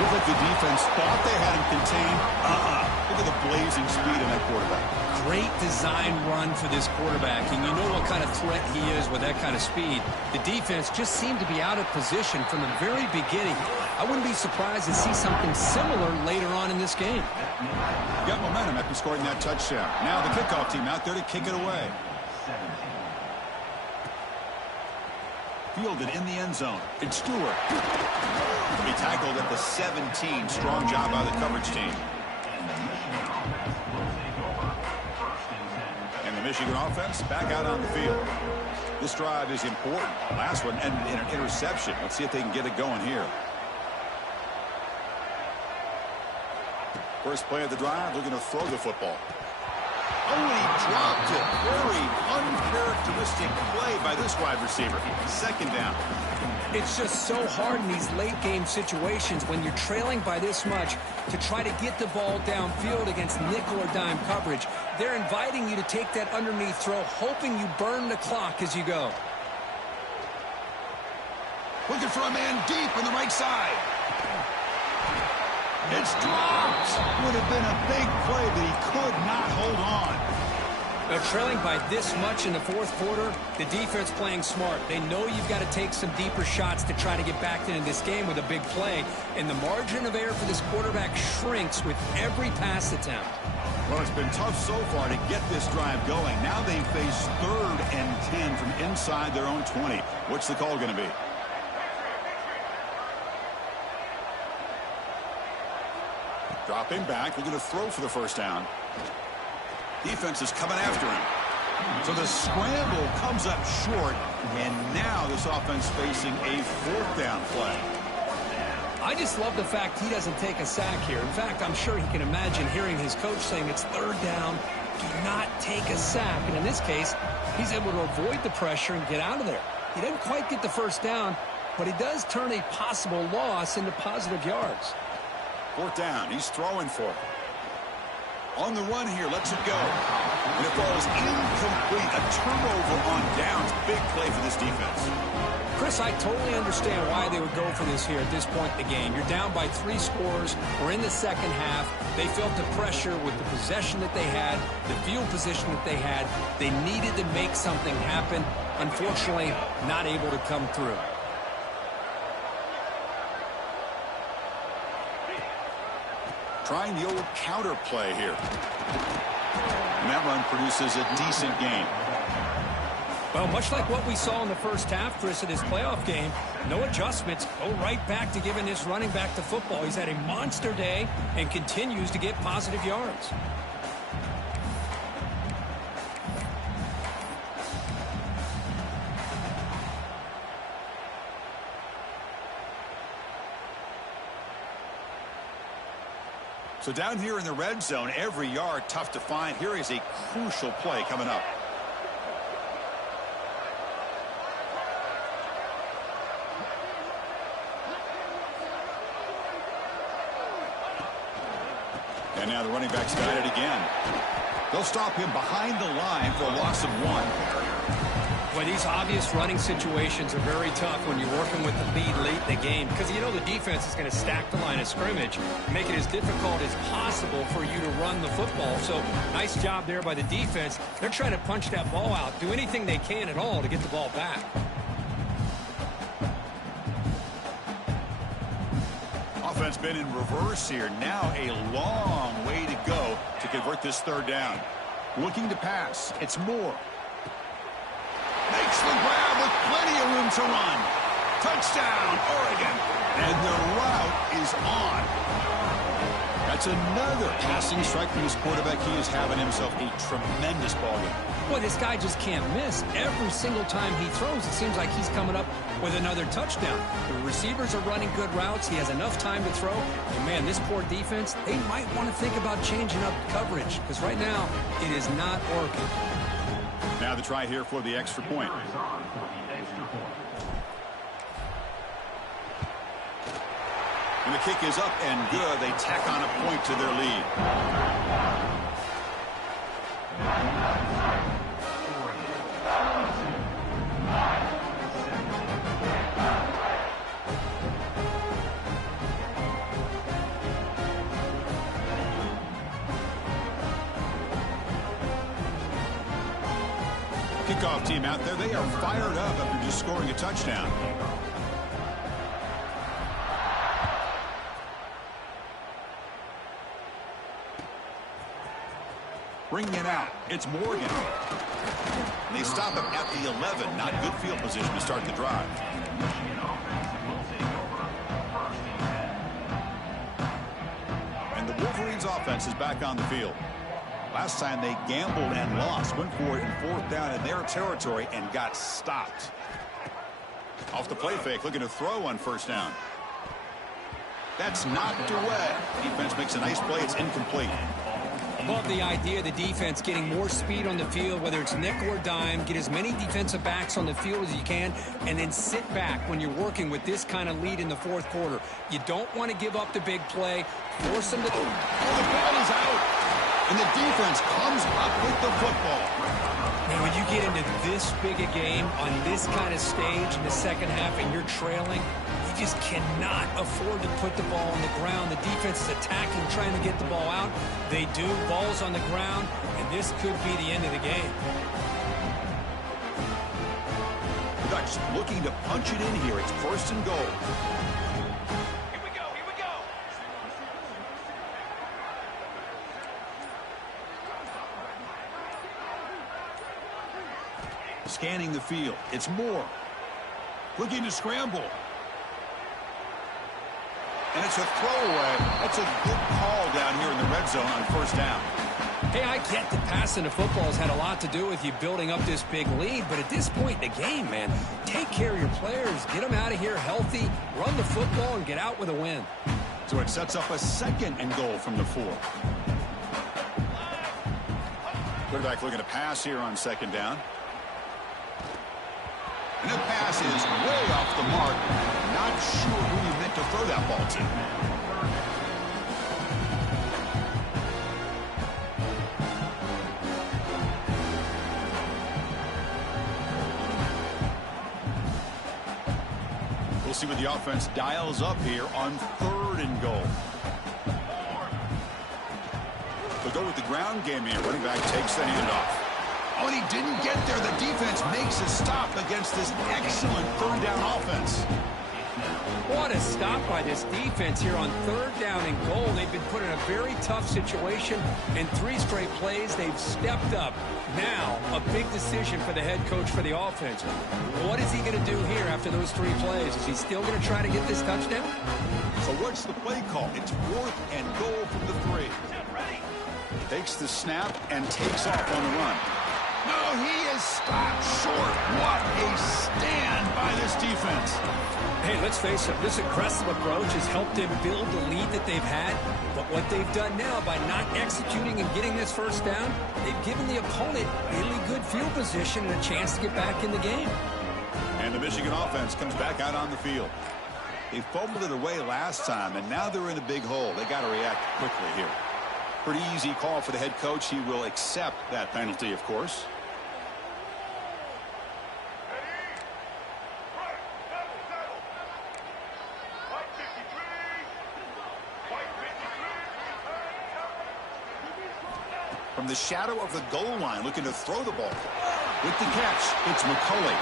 Looked like the defense thought they had him contained. Look at the blazing speed in that quarterback. Great design run for this quarterback, and you know what kind of threat he is with that kind of speed. The defense just seemed to be out of position from the very beginning. I wouldn't be surprised to see something similar later on in this game. Got momentum after scoring that touchdown. Now the kickoff team out there to kick it away. Fielded in the end zone. It's Stewart. He tackled at the 17. Strong job by the coverage team. And the Michigan offense back out on the field. This drive is important. Last one ended in an interception. Let's see if they can get it going here. First play of the drive, looking to throw the football. Oh, he dropped it. Very uncharacteristic play by this wide receiver. Second down. It's just so hard in these late-game situations when you're trailing by this much to try to get the ball downfield against nickel or dime coverage. They're inviting you to take that underneath throw, hoping you burn the clock as you go. Looking for a man deep on the right side. It's dropped. Would have been a big play, but he could not hold on. They're trailing by this much in the fourth quarter. The defense playing smart. They know you've got to take some deeper shots to try to get back into this game with a big play. And the margin of error for this quarterback shrinks with every pass attempt. Well, it's been tough so far to get this drive going. Now they face 3rd and 10 from inside their own 20. What's the call going to be? Dropping back, looking to throw for the first down. Defense is coming after him. So the scramble comes up short, and now this offense facing a 4th down play. I just love the fact he doesn't take a sack here. In fact, I'm sure he can imagine hearing his coach saying it's 3rd down, do not take a sack. And in this case, he's able to avoid the pressure and get out of there. He doesn't quite get the first down, but he does turn a possible loss into positive yards. 4th down, he's throwing for it. On the run here, lets it go. And it falls incomplete. A turnover on downs. Big play for this defense. Chris, I totally understand why they would go for this here at this point in the game. You're down by 3 scores. We're in the second half. They felt the pressure with the possession that they had, the field position that they had. They needed to make something happen. Unfortunately, not able to come through. Trying the old counter play here. And that run produces a decent gain. Well, much like what we saw in the first half, Chris, of this playoff game, no adjustments. Go right back to giving this running back the football. He's had a monster day and continues to get positive yards. So down here in the red zone, every yard tough to find. Here is a crucial play coming up. And now the running back's got it again. They'll stop him behind the line for a loss of 1. Well, these obvious running situations are very tough when you're working with the lead late in the game because you know the defense is going to stack the line of scrimmage, make it as difficult as possible for you to run the football. So nice job there by the defense. They're trying to punch that ball out, do anything they can at all to get the ball back. Offense been in reverse here. Now a long way to go to convert this 3rd down. Looking to pass. It's Moore. Makes the grab with plenty of room to run. Touchdown, Oregon. And the route is on. That's another passing strike from his quarterback. He is having himself a tremendous ball game. Boy, this guy just can't miss. Every single time he throws, it seems like he's coming up with another touchdown. The receivers are running good routes. He has enough time to throw. And, man, this poor defense, they might want to think about changing up coverage because right now it is not working. Now the try here for the extra point. And the kick is up and good. They tack on a point to their lead. Kickoff team out there. They are fired up after just scoring a touchdown. Bringing it out. It's Morgan. And they stop him at the 11. Not good field position to start the drive. And the Wolverines offense is back on the field. Last time they gambled and lost. Went for it in 4th down in their territory and got stopped. Off the play fake, looking to throw on 1st down. That's knocked away. Defense makes a nice play. It's incomplete. Love the idea of the defense getting more speed on the field, whether it's nickel or dime, get as many defensive backs on the field as you can, and then sit back when you're working with this kind of lead in the 4th quarter. You don't want to give up the big play. Force them to... Oh, the ball is out. And the defense comes up with the football. Man, when you get into this big a game on this kind of stage in the second half and you're trailing, You just cannot afford to put the ball on the ground. The defense is attacking, trying to get the ball out. They do. Ball's on the ground, and this could be the end of the game. The Ducks looking to punch it in here. It's 1st and goal. Here we go, here we go. Scanning the field. It's Moore. Looking to scramble. And it's a throwaway. That's a good call down here in the red zone on 1st down. Hey, I get that passing the football has had a lot to do with you building up this big lead, but at this point in the game, man, take care of your players. Get them out of here healthy, run the football, and get out with a win. So it sets up a 2nd and goal from the 4. Quarterback looking to pass here on 2nd down. And the pass is way off the mark. Not sure who you meant to throw that ball to. We'll see what the offense dials up here on 3rd and goal. They'll go with the ground game here. Running back takes the handoff. Oh, and he didn't get there. The defense makes a stop against this excellent 3rd down offense. What a stop by this defense here on 3rd down and goal. They've been put in a very tough situation. In 3 straight plays, they've stepped up. Now, a big decision for the head coach for the offense. What is he going to do here after those 3 plays? Is he still going to try to get this touchdown? So what's the play call? It's 4th and goal from the 3. Takes the snap and takes off on the run. No, he is stopped short. What a stand by this defense. Hey, let's face it, this aggressive approach has helped them build the lead that they've had. But what they've done now by not executing and getting this 1st down, they've given the opponent really good field position and a chance to get back in the game. And the Michigan offense comes back out on the field. They fumbled it away last time, and now they're in a big hole. They got to react quickly here. Pretty easy call for the head coach. He will accept that penalty, of course. From the shadow of the goal line, looking to throw the ball. With the catch, it's McCulley.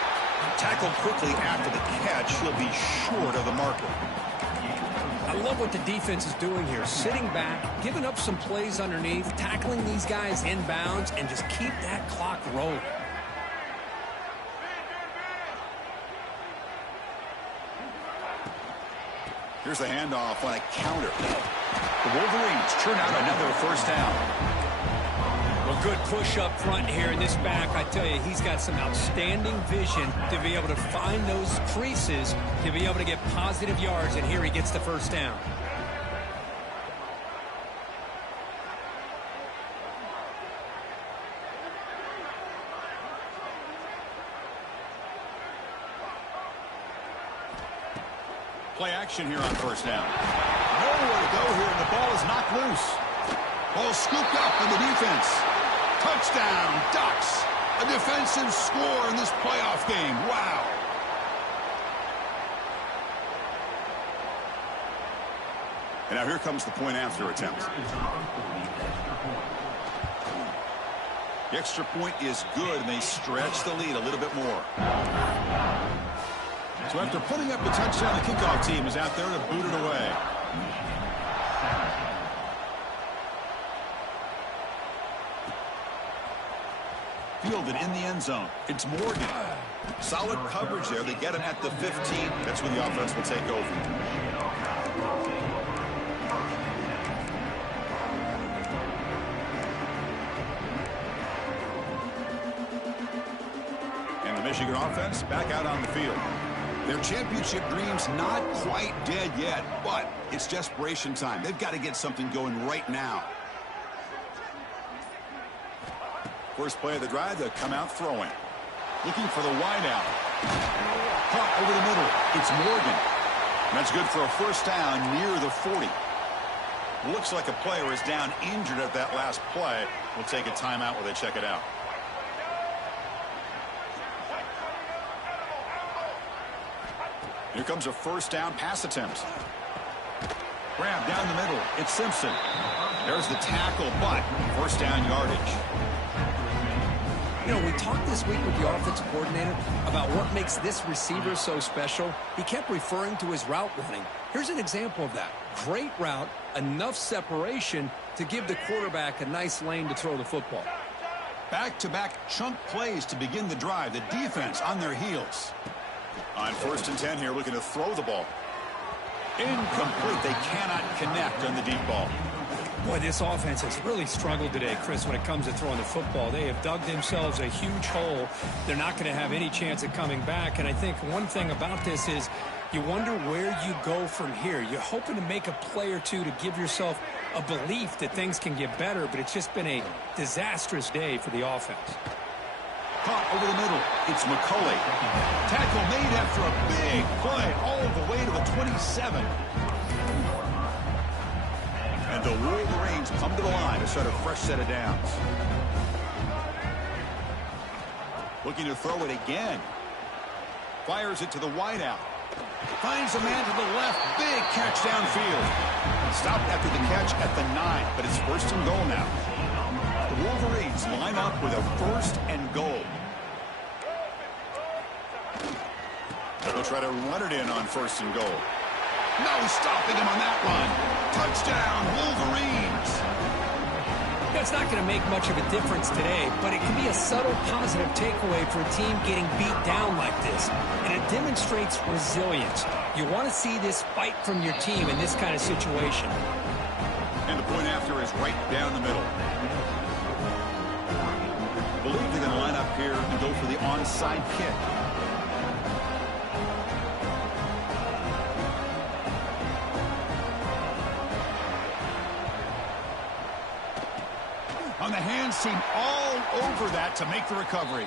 Tackled quickly after the catch. He'll be short of the marker. I love what the defense is doing here. Sitting back, giving up some plays underneath, tackling these guys inbounds, and just keep that clock rolling. Here's the handoff on a counter. The Wolverines turn out another 1st down. Well, good push up front here in this back. I tell you, he's got some outstanding vision to be able to find those creases, to be able to get positive yards, and here he gets the 1st down. Play action here on 1st down. Nowhere to go here, and the ball is knocked loose. Ball scooped up in the defense. Touchdown, Ducks. A defensive score in this playoff game. Wow. And now here comes the point after attempt. The extra point is good, and they stretch the lead a little bit more. So after putting up the touchdown, the kickoff team is out there to boot it away. Fielded in the end zone. It's Morgan. Solid coverage there. They get him at the 15. That's when the offense will take over. And the Michigan offense back out on the field. Their championship dreams not quite dead yet, but it's desperation time. They've got to get something going right now. First play of the drive, they'll come out throwing. Looking for the wideout. Caught over the middle. It's Morgan. And that's good for a 1st down near the 40. Looks like a player is down injured at that last play. We'll take a timeout while they check it out. Here comes a first down pass attempt. Grab down the middle. It's Simpson. There's the tackle, but first down yardage. You know, we talked this week with the offensive coordinator about what makes this receiver so special. He kept referring to his route running. Here's an example of that. Great route, enough separation to give the quarterback a nice lane to throw the football. Back-to-back chunk plays to begin the drive. The defense on their heels. On 1st and 10 here, looking to throw the ball. Incomplete. They cannot connect on the deep ball. Boy, this offense has really struggled today, Chris, when it comes to throwing the football. They have dug themselves a huge hole. They're not going to have any chance of coming back. And I think one thing about this is you wonder where you go from here. You're hoping to make a play or two to give yourself a belief that things can get better, but it's just been a disastrous day for the offense. Caught over the middle. It's McCulley. Tackle made after a big play all the way to the 27. And the Wolverines come to the line to set a fresh set of downs. Looking to throw it again. Fires it to the wideout. Finds a man to the left. Big catch downfield. Stopped after the catch at the 9, but it's 1st and goal now. The Wolverines line up with a 1st and goal. They'll try to run it in on 1st and goal. No stopping him on that run. Touchdown, Wolverines. That's not going to make much of a difference today, but it can be a subtle positive takeaway for a team getting beat down like this. And it demonstrates resilience. You want to see this fight from your team in this kind of situation. And the point after is right down the middle. Believe they're going to line up here and go for the onside kick. On the hands team all over that to make the recovery.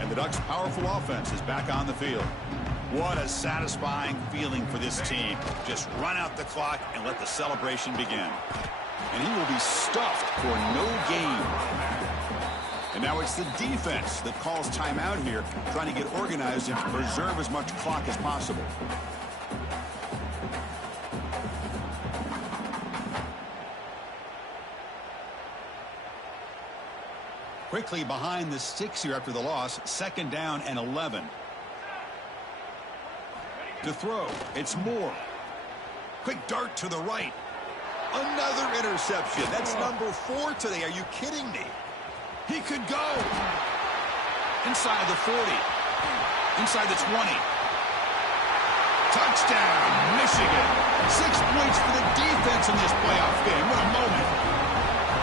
And the Ducks' powerful offense is back on the field. What a satisfying feeling for this team. Just run out the clock and let the celebration begin. And he will be stuffed for no gain. And now it's the defense that calls timeout here, trying to get organized and preserve as much clock as possible. Quickly behind the sticks here after the loss, 2nd down and 11. To throw, it's Moore. Quick dart to the right. Another interception. That's number 4 today. Are you kidding me? He could go. Inside the 40. Inside the 20. Touchdown, Michigan. 6 points for the defense in this playoff game. What a moment.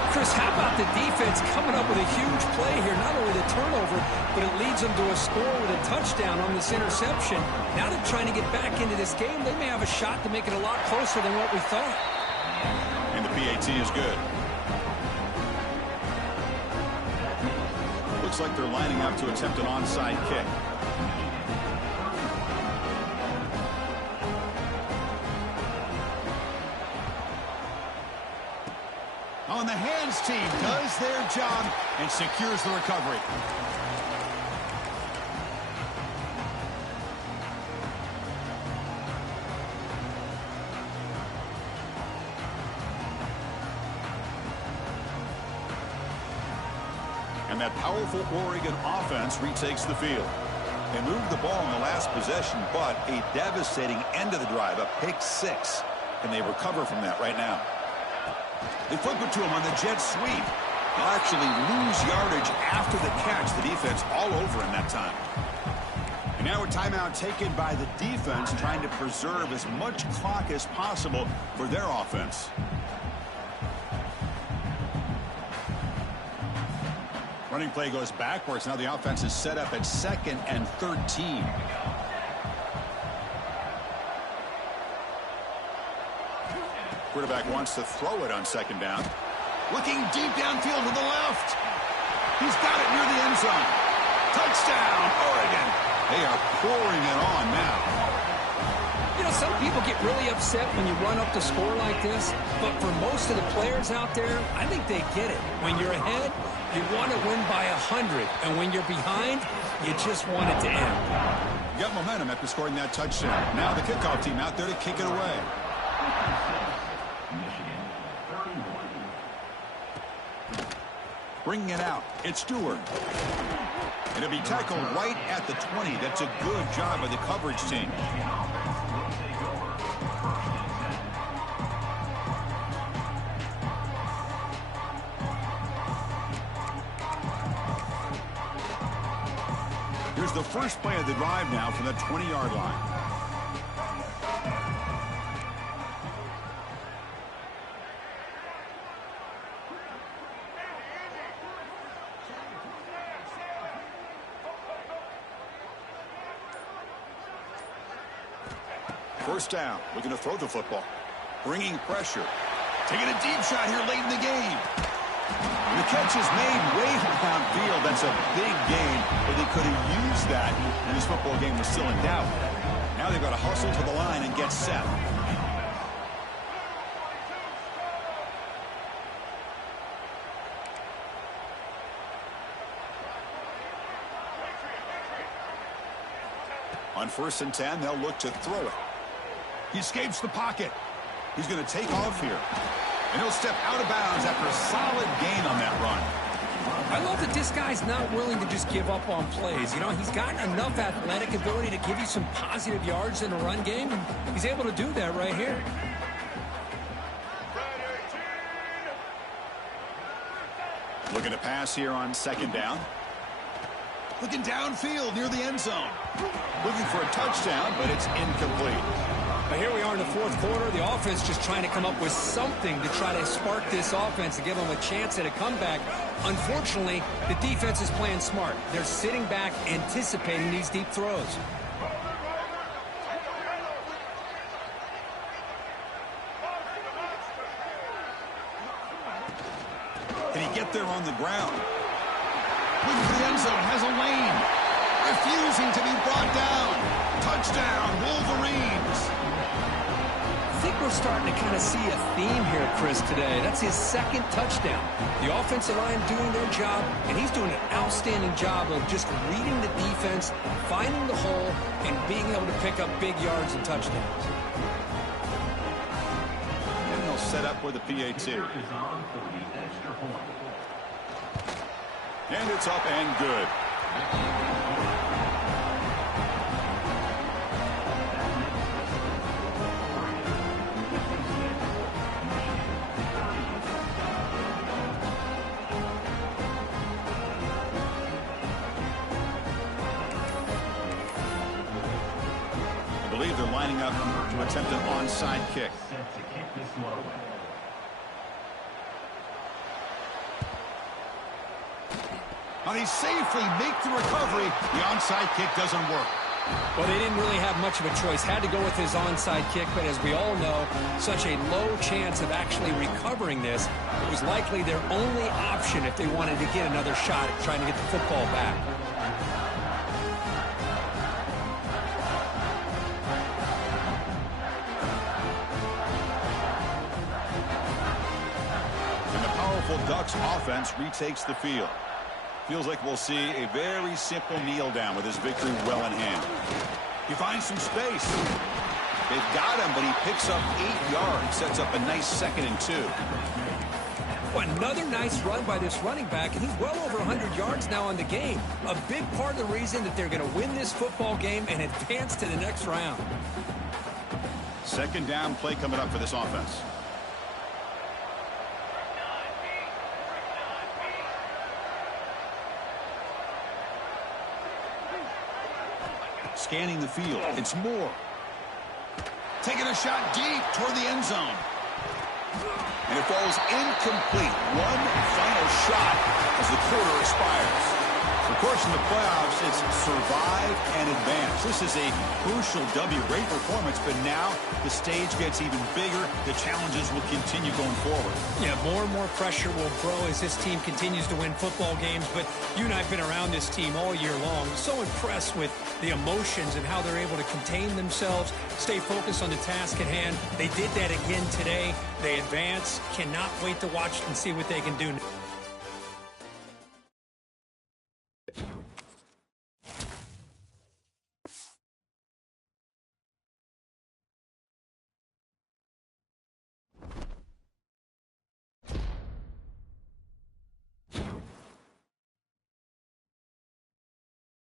Chris, how about the defense coming up with a huge play here? Not only the turnover, but it leads them to a score with a touchdown on this interception. Now they're trying to get back into this game. They may have a shot to make it a lot closer than what we thought. And the PAT is good. Looks like they're lining up to attempt an onside kick. On the hands team does their job and secures the recovery. And that powerful Oregon offense retakes the field. They moved the ball in the last possession, but a devastating end of the drive, a pick 6. And they recover from that right now. They flip it to him on the jet sweep. They'll actually lose yardage after the catch. The defense all over him that time. And now a timeout taken by the defense, trying to preserve as much clock as possible for their offense. Running play goes backwards. Now the offense is set up at 2nd and 13. Quarterback wants to throw it on 2nd down. Looking deep downfield to the left. He's got it near the end zone. Touchdown, Oregon. They are pouring it on now. You know, Some people get really upset when you run up the score like this, but for most of the players out there, I think they get it. When you're ahead, you want to win by 100, and when you're behind, you just want it to end. You got momentum after scoring that touchdown. Now the kickoff team out there to kick it away. Bringing it out, it's Stewart. It'll be tackled right at the 20. That's a good job by the coverage team. Here's the first play of the drive now from the 20-yard line. First down, looking to throw the football. Bringing pressure. Taking a deep shot here late in the game. The catch is made way downfield. That's a big gain, but they could have used that when this football game was still in doubt. Now they've got to hustle to the line and get set. On 1st and 10, they'll look to throw it. He escapes the pocket. He's going to take off here. And he'll step out of bounds after a solid gain on that run. I love that this guy's not willing to just give up on plays. You know, he's got enough athletic ability to give you some positive yards in a run game, and he's able to do that right here. Looking to pass here on 2nd down. Looking downfield near the end zone. Looking for a touchdown, but it's incomplete. But here we are in the 4th quarter. The offense just trying to come up with something to try to spark this offense to give them a chance at a comeback. Unfortunately, the defense is playing smart. They're sitting back, anticipating these deep throws. Can he get there on the ground? Looking for the end zone, has a lane. Refusing to be brought down. Touchdown, Wolverines. I think we're starting to kind of see a theme here, Chris, today. That's his 2nd touchdown. The offensive line doing their job, and he's doing an outstanding job of just reading the defense, finding the hole, and being able to pick up big yards and touchdowns. And they'll set up with a PAT. And it's up and good. I believe they're lining up to attempt an onside kick. Now they safely make the recovery. The onside kick doesn't work. Well, they didn't really have much of a choice. Had to go with his onside kick, but as we all know, such a low chance of actually recovering this. It was likely their only option if they wanted to get another shot at trying to get the football back. And the powerful Ducks offense retakes the field. Feels like we'll see a very simple kneel down with his victory well in hand. He finds some space. They've got him, but he picks up 8 yards. Sets up a nice 2nd and 2. Well, another nice run by this running back, and he's well over 100 yards now in the game. A big part of the reason that they're going to win this football game and advance to the next round. 2nd down play coming up for this offense. Scanning the field. It's Moore. Taking a shot deep toward the end zone. And it falls incomplete. One final shot as the quarter expires. Of course, in the playoffs, it's survive and advance. This is a crucial W. Great performance, but now the stage gets even bigger. The challenges will continue going forward. Yeah, more and more pressure will grow as this team continues to win football games. But you and I have been around this team all year long. So impressed with the emotions and how they're able to contain themselves, stay focused on the task at hand. They did that again today. They advance. Cannot wait to watch and see what they can do.